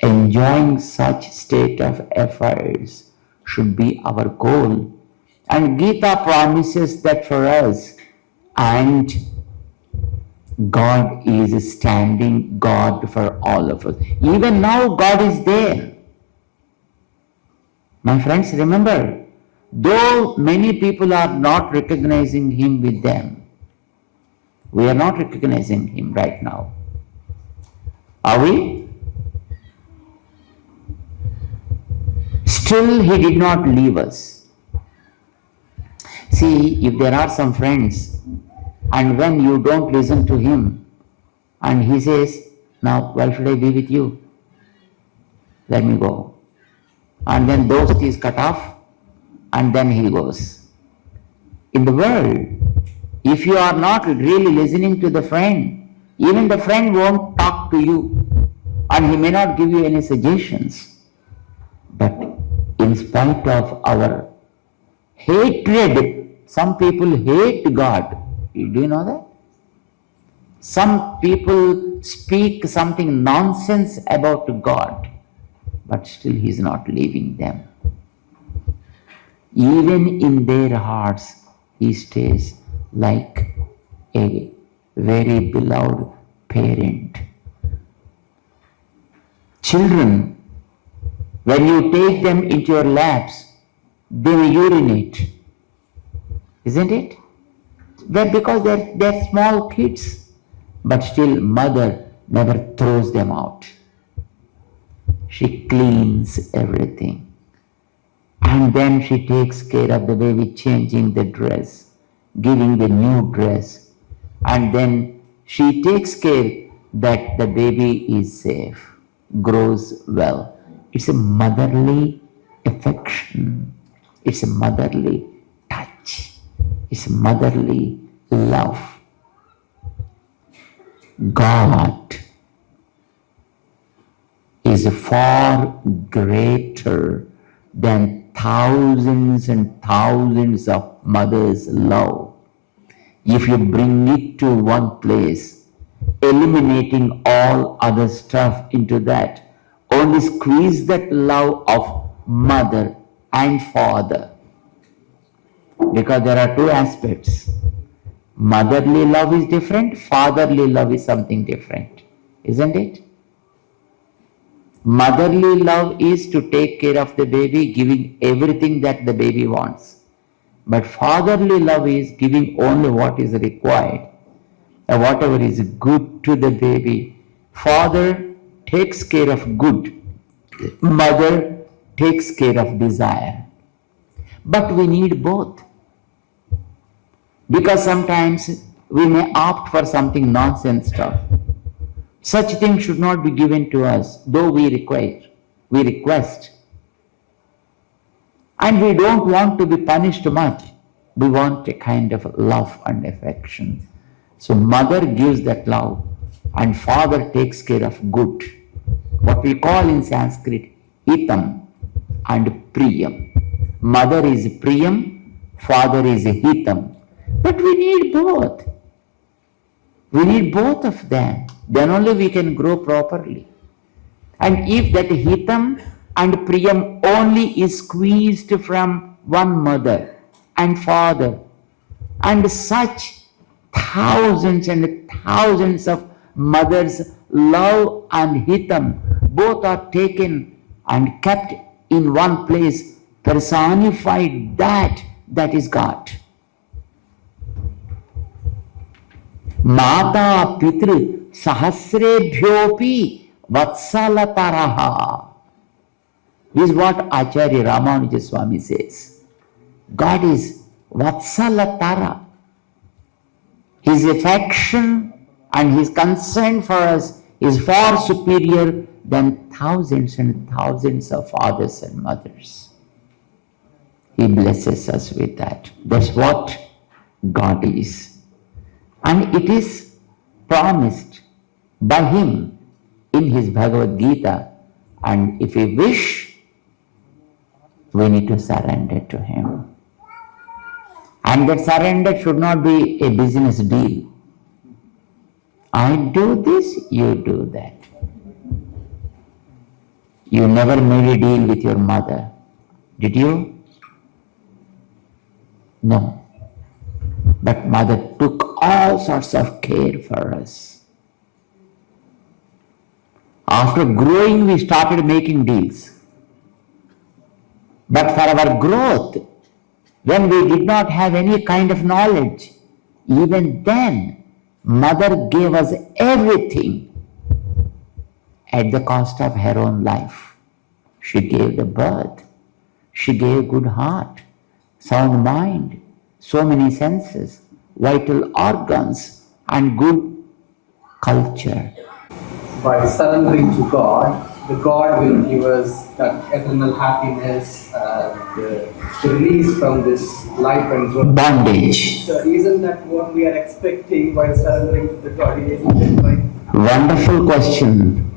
Enjoying such state of affairs should be our goal. And Gita promises that for us, and God is standing God for all of us. Even now, God is there. My friends, remember, though many people are not recognizing him with them, we are not recognizing him right now. Are we? Still, he did not leave us. See, if there are some friends, and when you don't listen to him, and he says, now why should I be with you? Let me go. And then those is cut off, and then he goes. In the world, if you are not really listening to the friend, even the friend won't talk to you, and he may not give you any suggestions. But in spite of our hatred, some people hate God. Do you know that? Some people speak something nonsense about God, but still he is not leaving them. Even in their hearts, he stays like a very beloved parent. Children, when you take them into your laps, they will urinate. Isn't it? Because they're small kids, but still mother never throws them out. She cleans everything. And then she takes care of the baby, changing the dress, giving the new dress. And then she takes care that the baby is safe, grows well. It's a motherly affection. It's a motherly touch. It's motherly love. God is far greater than thousands and thousands of mothers' love. If you bring it to one place, eliminating all other stuff into that, only squeeze that love of mother and father. Because there are two aspects. Motherly love is different, fatherly love is something different. Isn't it? Motherly love is to take care of the baby, giving everything that the baby wants. But fatherly love is giving only what is required, and whatever is good to the baby. Father takes care of good. Mother takes care of desire. But we need both. Because sometimes we may opt for something nonsense stuff. Such things should not be given to us, though we request. And we don't want to be punished much. We want a kind of love and affection. So mother gives that love and father takes care of good. What we call in Sanskrit hitam and priyam. Mother is priyam, father is hitam. But we need both. We need both of them. Then only we can grow properly. And if that hitam and priyam only is squeezed from one mother and father, and such thousands and thousands of mothers' love and hitam both are taken and kept in one place, personified, that is God. Mata Pitru Sahasrebhyopi Vatsalataraha. This is what Acharya Ramanuja Swami says. God is Vatsalatara. His affection and his concern for us is far superior than thousands and thousands of fathers and mothers. He blesses us with that. That's what God is. And it is promised by him in his Bhagavad Gita. And if we wish, we need to surrender to him. And that surrender should not be a business deal. I do this, you do that. You never made a deal with your mother, did you? No. But mother took all sorts of care for us. After growing, we started making deals. But for our growth, when we did not have any kind of knowledge, even then, mother gave us everything at the cost of her own life. She gave the birth. She gave good heart, sound mind, so many senses, vital organs, and good culture. By surrendering to God, the God will give us that eternal happiness, the release from this life and growth. Bondage. So isn't that what we are expecting by surrendering to the God? Isn't it like Wonderful question.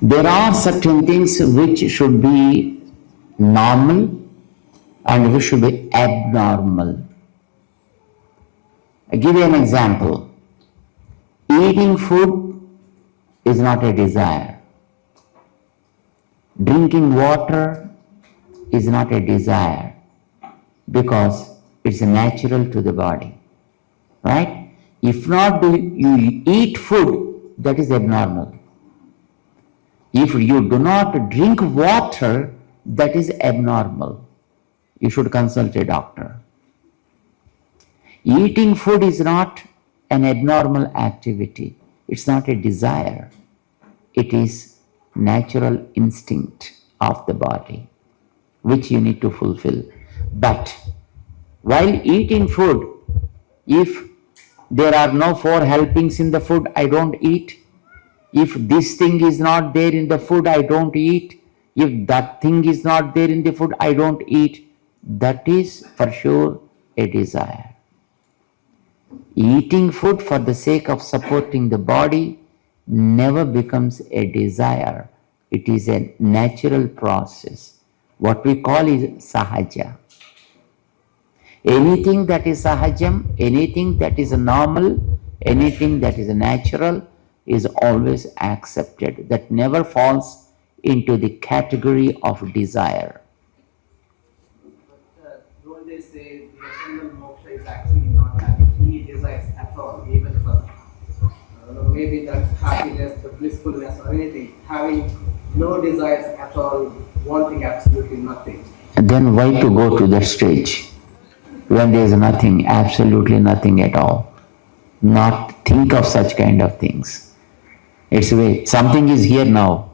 There are certain things which should be normal and which should be abnormal. I give you an example. Eating food is not a desire. Drinking water is not a desire because it's natural to the body, right? If not, do you eat food, that is abnormal. If you do not drink water, that is abnormal. You should consult a doctor. Eating food is not an abnormal activity. It's not a desire. It is natural instinct of the body, which you need to fulfill. But while eating food, if there are no 4 helpings in the food, I don't eat. If this thing is not there in the food, I don't eat. If that thing is not there in the food, I don't eat. That is for sure a desire. Eating food for the sake of supporting the body never becomes a desire. It is a natural process. What we call is sahaja. Anything that is sahajam, anything that is normal, anything that is natural is always accepted. That never falls into the category of desire. don't they say the eternal moksha is actually not having any desires at all, even for maybe that happiness, the blissfulness or anything, having no desires at all, wanting absolutely nothing. And then why to go to that stage when there is nothing, absolutely nothing at all? Not think of such kind of things. It's way something is here now.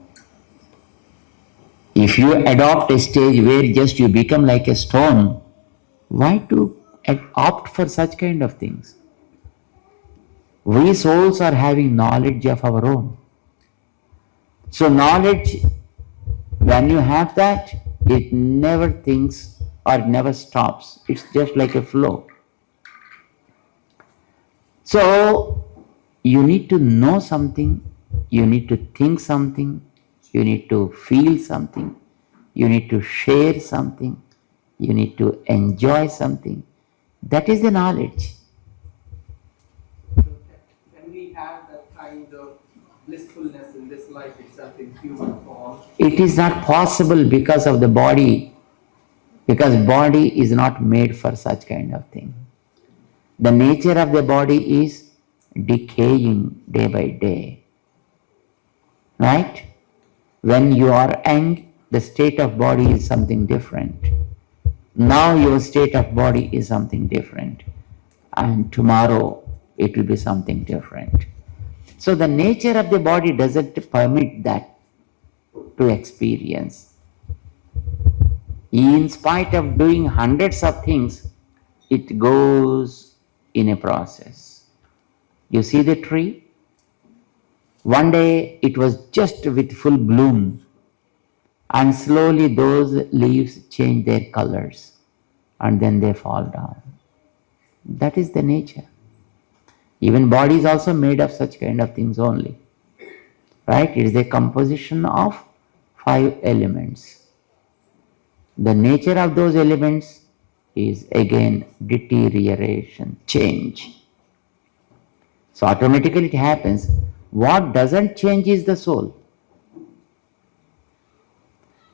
If you adopt a stage where just you become like a stone, why to opt for such kind of things? We souls are having knowledge of our own. So knowledge, when you have that, it never thinks or it never stops. It's just like a flow. So you need to know something, you need to think something, you need to feel something, you need to share something, you need to enjoy something. That is the knowledge. So can we have that kind of blissfulness in this life itself in human form? It is not possible because of the body, because body is not made for such kind of thing. The nature of the body is decaying day by day. Right? When you are young, the state of body is something different. Now your state of body is something different. And tomorrow it will be something different. So the nature of the body doesn't permit that to experience. In spite of doing hundreds of things, it goes in a process. You see the tree? One day it was just with full bloom, and slowly those leaves change their colors and then they fall down. That is the nature. Even body is also made of such kind of things only. Right? It is a composition of 5 elements. The nature of those elements is again deterioration, change. So automatically it happens. What doesn't change is the soul.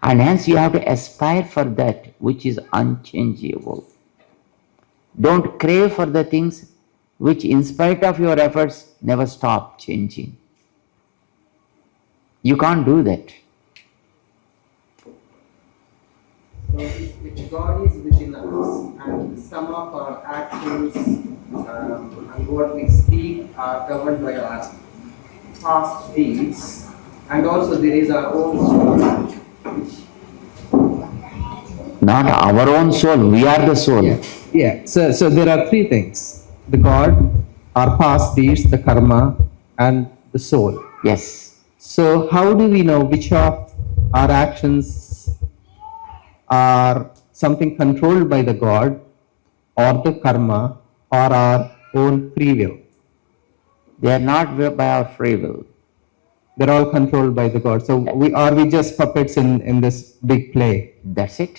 And hence you have to aspire for that which is unchangeable. Don't crave for the things which in spite of your efforts never stop changing. You can't do that. So if God is within us and some of our actions and what we speak are governed by our past deeds, and also there is our own soul, which Not our own soul, we are the soul. Yeah. So there are 3 things: the God, our past deeds, the karma, and the soul. Yes. So how do we know which of our actions are something controlled by the God, or the karma, or our own free will? They are not by our free will. They're all controlled by the God. So are we just puppets in this big play? That's it.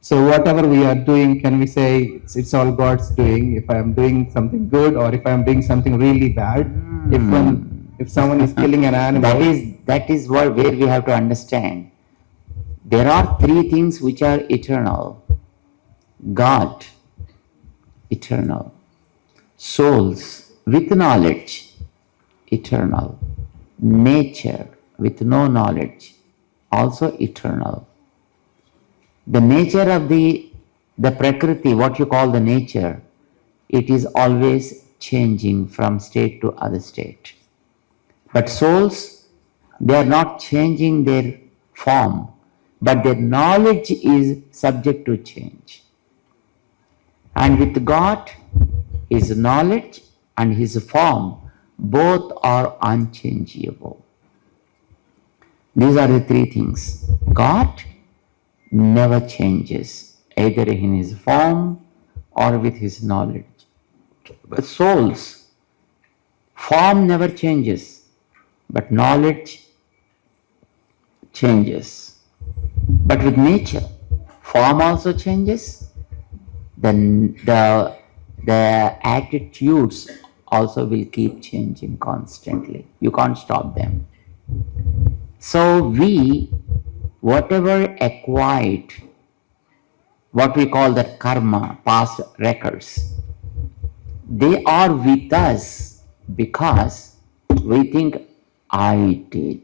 So whatever we are doing, can we say it's all God's doing? If I am doing something good, or if I am doing something really bad, if someone is killing an animal, That is where we have to understand. There are 3 things which are eternal. God, eternal. Souls with knowledge, eternal. Nature with no knowledge, also eternal. The nature of the Prakriti, what you call the nature, it is always changing from state to other state. But souls, they are not changing their form, but their knowledge is subject to change. And with God, His knowledge and His form, both are unchangeable. These are the 3 things. God never changes, either in His form or with His knowledge. But souls, form never changes, but knowledge changes. But with nature, form also changes, then the attitudes also will keep changing constantly. You can't stop them. So we, whatever acquired, what we call the karma, past records, they are with us because we think, I did.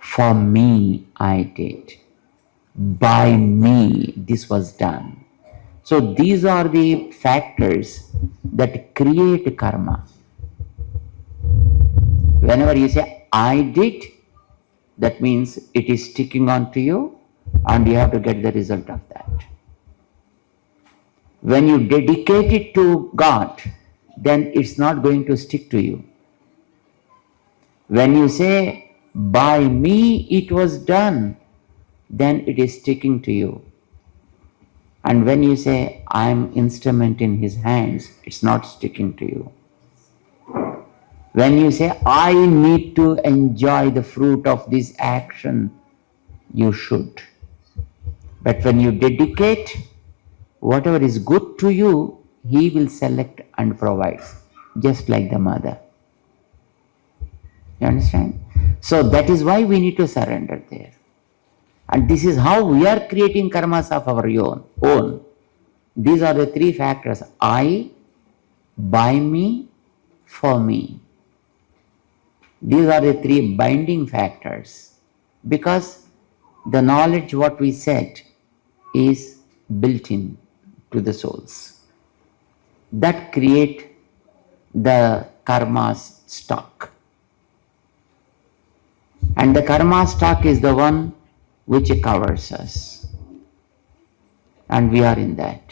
For me, I did. By me, this was done. So these are the factors that create karma. Whenever you say, I did, that means it is sticking on to you and you have to get the result of that. When you dedicate it to God, then it's not going to stick to you. When you say, by me it was done, then it is sticking to you. And when you say, I am instrument in His hands, it's not sticking to you. When you say, I need to enjoy the fruit of this action, you should. But when you dedicate, whatever is good to you, he will select and provides, just like the mother. You understand? So that is why we need to surrender there. And this is how we are creating karmas of our own. These are the three factors: I, by me, for me. These are the three binding factors, because the knowledge what we said is built in to the souls. That create the karma's stock. And the karma stock is the one which covers us. And we are in that.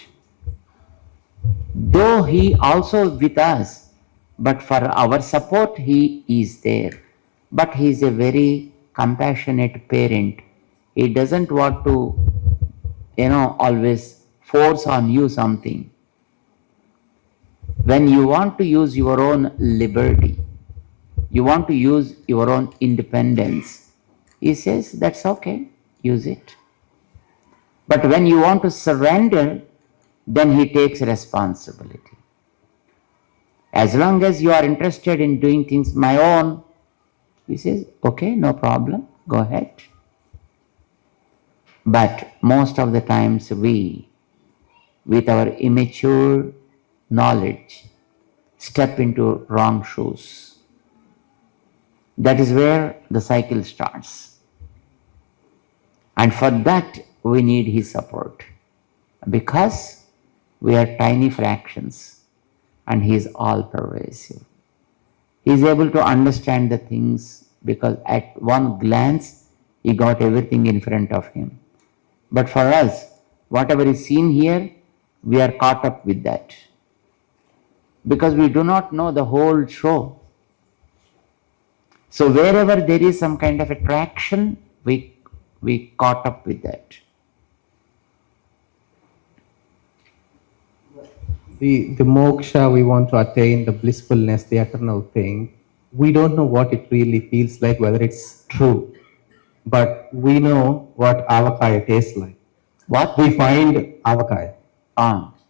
Though he also with us, but for our support he is there. But he is a very compassionate parent. He doesn't want to, always force on you something. When you want to use your own liberty, you want to use your own independence, he says, that's okay, use it. But when you want to surrender, then he takes responsibility. As long as you are interested in doing things my own, he says, okay, no problem, go ahead. But most of the times we, with our immature knowledge, step into wrong shoes. That is where the cycle starts. And for that, we need his support. Because we are tiny fractions and he is all pervasive. He is able to understand the things because at one glance, he got everything in front of him. But for us, whatever is seen here, we are caught up with that. Because we do not know the whole show. So wherever there is some kind of attraction, we caught up with that. The moksha we want to attain, the blissfulness, the eternal thing, we don't know what it really feels like, whether it's true. But we know what avakaya tastes like. What? We find avakaya.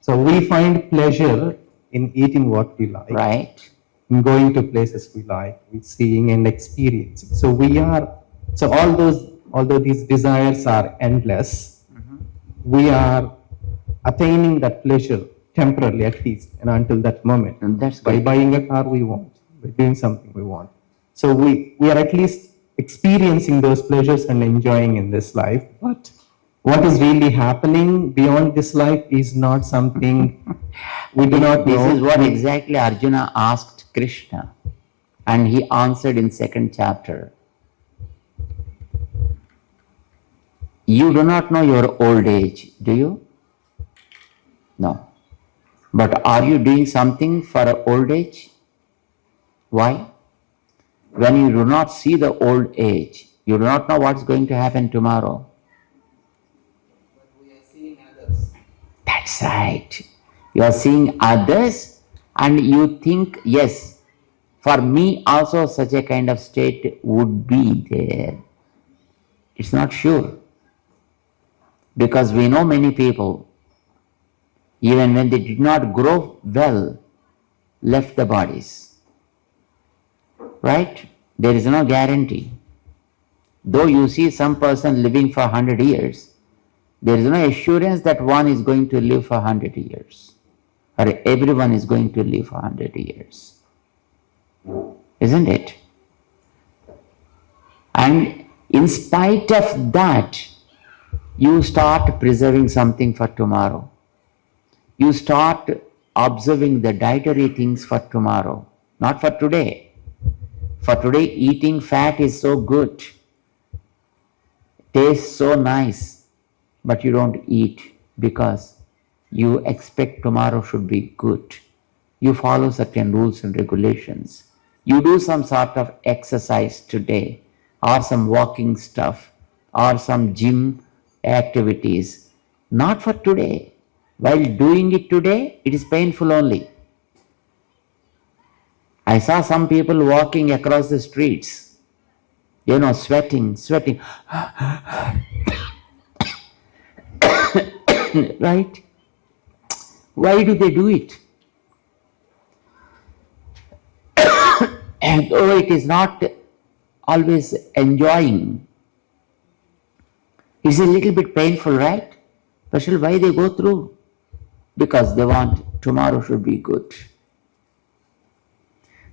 So we find pleasure in eating what we like. Right. In going to places we like, in seeing and experiencing. So although these desires are endless, we are attaining that pleasure temporarily at least, and until that moment. And that's by good. buying a car we want, by doing something we want. So we are at least experiencing those pleasures and enjoying in this life. But what is really happening beyond this life is not something we do not know. This is what exactly Arjuna asked Krishna, and he answered in 2nd chapter. You do not know your old age, do you? No. But are you doing something for old age? Why? When you do not see the old age, you do not know what's going to happen tomorrow. But we are seeing others. That's right. You are seeing others and you think, yes, for me also such a kind of state would be there. It's not sure. Because we know many people, even when they did not grow well, left the bodies. Right? There is no guarantee. Though you see some person living for 100 years, there is no assurance that one is going to live for 100 years. Or everyone is going to live for 100 years. Isn't it? And in spite of that, you start preserving something for tomorrow. You start observing the dietary things for tomorrow, not for today. For today, eating fat is so good, tastes so nice, but you don't eat because you expect tomorrow should be good. You follow certain rules and regulations. You do some sort of exercise today, or some walking stuff, or some gym activities, not for today. While doing it today, it is painful only. I saw some people walking across the streets, sweating. Right? Why do they do it? And though it is not always enjoying, it's a little bit painful, right? But why they go through? Because they want tomorrow should be good.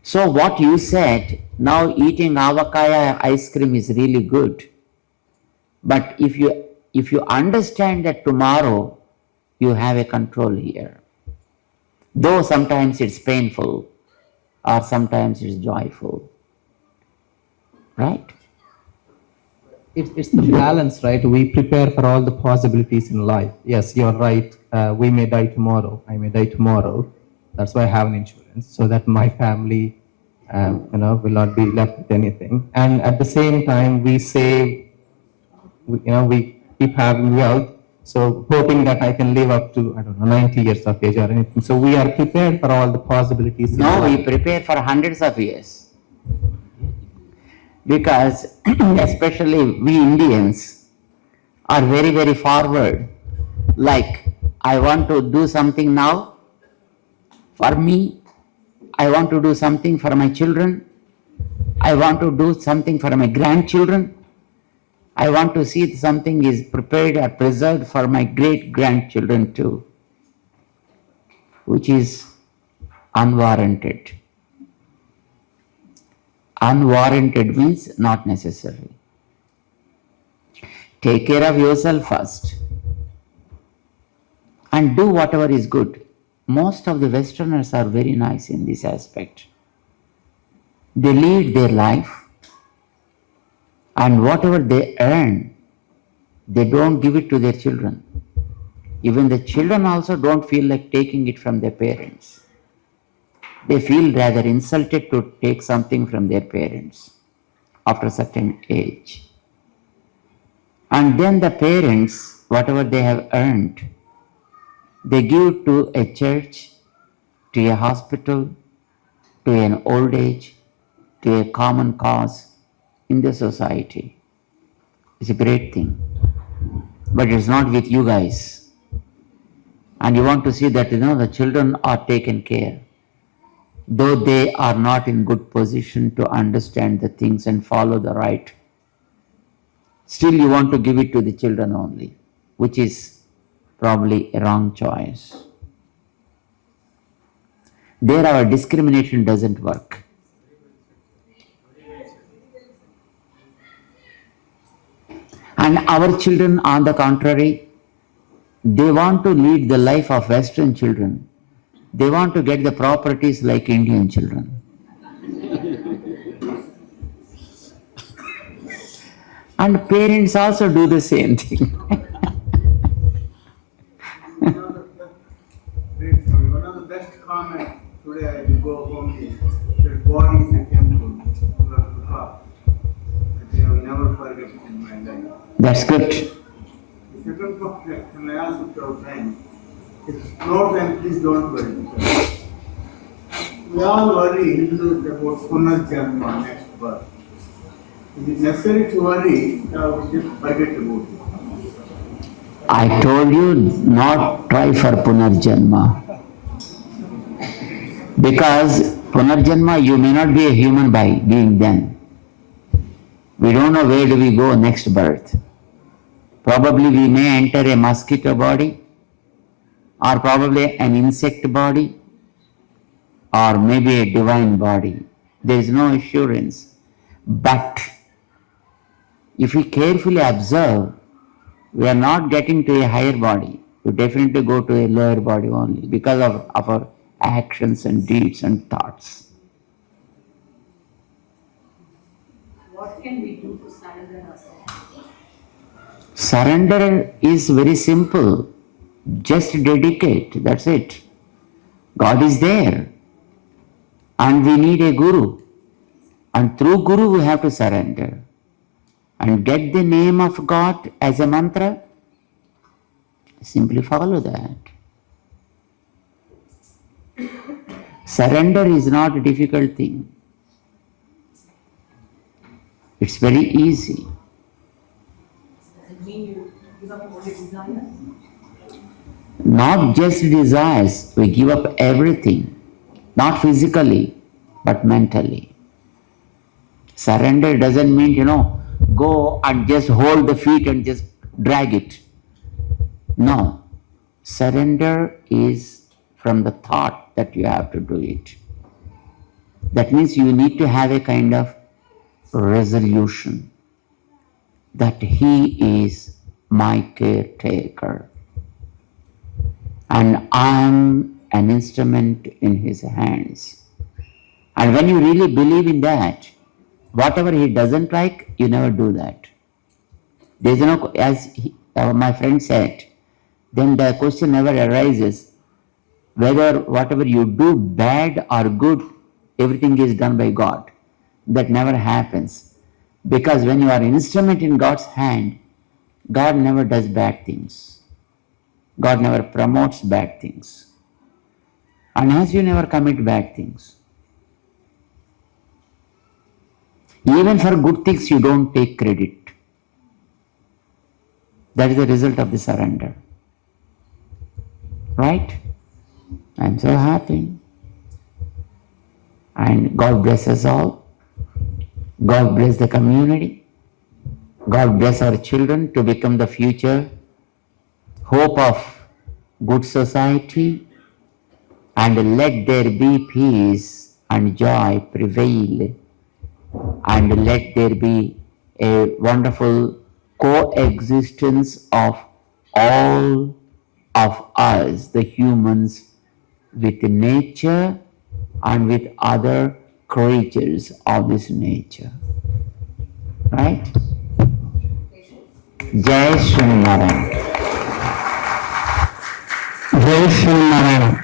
So what you said, now eating avakaya ice cream is really good. But if you understand that tomorrow you have a control here, though sometimes it's painful or sometimes it's joyful, right? It's the balance, right? We prepare for all the possibilities in life. Yes, you're right. We may die tomorrow. I may die tomorrow. That's why I have an insurance, so that my family, will not be left with anything. And at the same time, we save. We keep having wealth. So hoping that I can live up to 90 years of age or anything. So we are prepared for all the possibilities. No, we prepare for hundreds of years. Because especially we Indians are very, very forward. Like, I want to do something now for me. I want to do something for my children. I want to do something for my grandchildren. I want to see something is prepared or preserved for my great-grandchildren too, which is unwarranted. Unwarranted means not necessary. Take care of yourself first and do whatever is good. Most of the Westerners are very nice in this aspect. They lead their life, and whatever they earn, they don't give it to their children. Even the children also don't feel like taking it from their parents. They feel rather insulted to take something from their parents after a certain age. And then the parents, whatever they have earned, they give to a church, to a hospital, to an old age, to a common cause in the society. It's a great thing. But it's not with you guys. And you want to see that the children are taken care, though they are not in good position to understand the things and follow the right. Still you want to give it to the children only, which is probably a wrong choice. There our discrimination doesn't work. And our children, on the contrary, they want to lead the life of Western children. They want to get the properties like Indian children. And parents also do the same thing. One of the best comments today I will go home is that God is a temple of the heart. I will never forget it in my life. That's good. The second point, and I ask it to our friends, if it's no time, please don't worry. We all worry Hindus about Punarjanma, next birth. Is it necessary to worry, or we just forget about it? I told you not try for Punarjanma. Because Punarjanma, you may not be a human being then. We don't know where do we go next birth. Probably we may enter a mosquito body, or probably an insect body, or maybe a divine body. There is no assurance. But if we carefully observe, we are not getting to a higher body. We definitely go to a lower body only because of our actions and deeds and thoughts. What can we do to surrender ourselves? Surrender is very simple. Just dedicate, that's it. God is there. And we need a guru. And through guru we have to surrender. And get the name of God as a mantra. Simply follow that. Surrender is not a difficult thing. It's very easy. Does it mean you give up all your desires? Not just desires, we give up everything. Not physically, but mentally. Surrender doesn't mean, go and just hold the feet and just drag it. No. Surrender is from the thought that you have to do it. That means you need to have a kind of resolution that He is my caretaker and I am an instrument in His hands. And when you really believe in that, whatever He doesn't like, you never do that. There is no, as my friend said, then the question never arises whether whatever you do, bad or good, everything is done by God. That never happens. Because when you are an instrument in God's hand, God never does bad things. God never promotes bad things. And as you never commit bad things. Even for good things you don't take credit. That is the result of the surrender. Right? I'm so happy. And God bless us all. God bless the community. God bless our children to become the future hope of good society. And let there be peace and joy prevail. And let there be a wonderful coexistence of all of us, the humans, with nature and with other creatures of this nature. Right? Jai Shri Narayana. Jai Shri Narayana.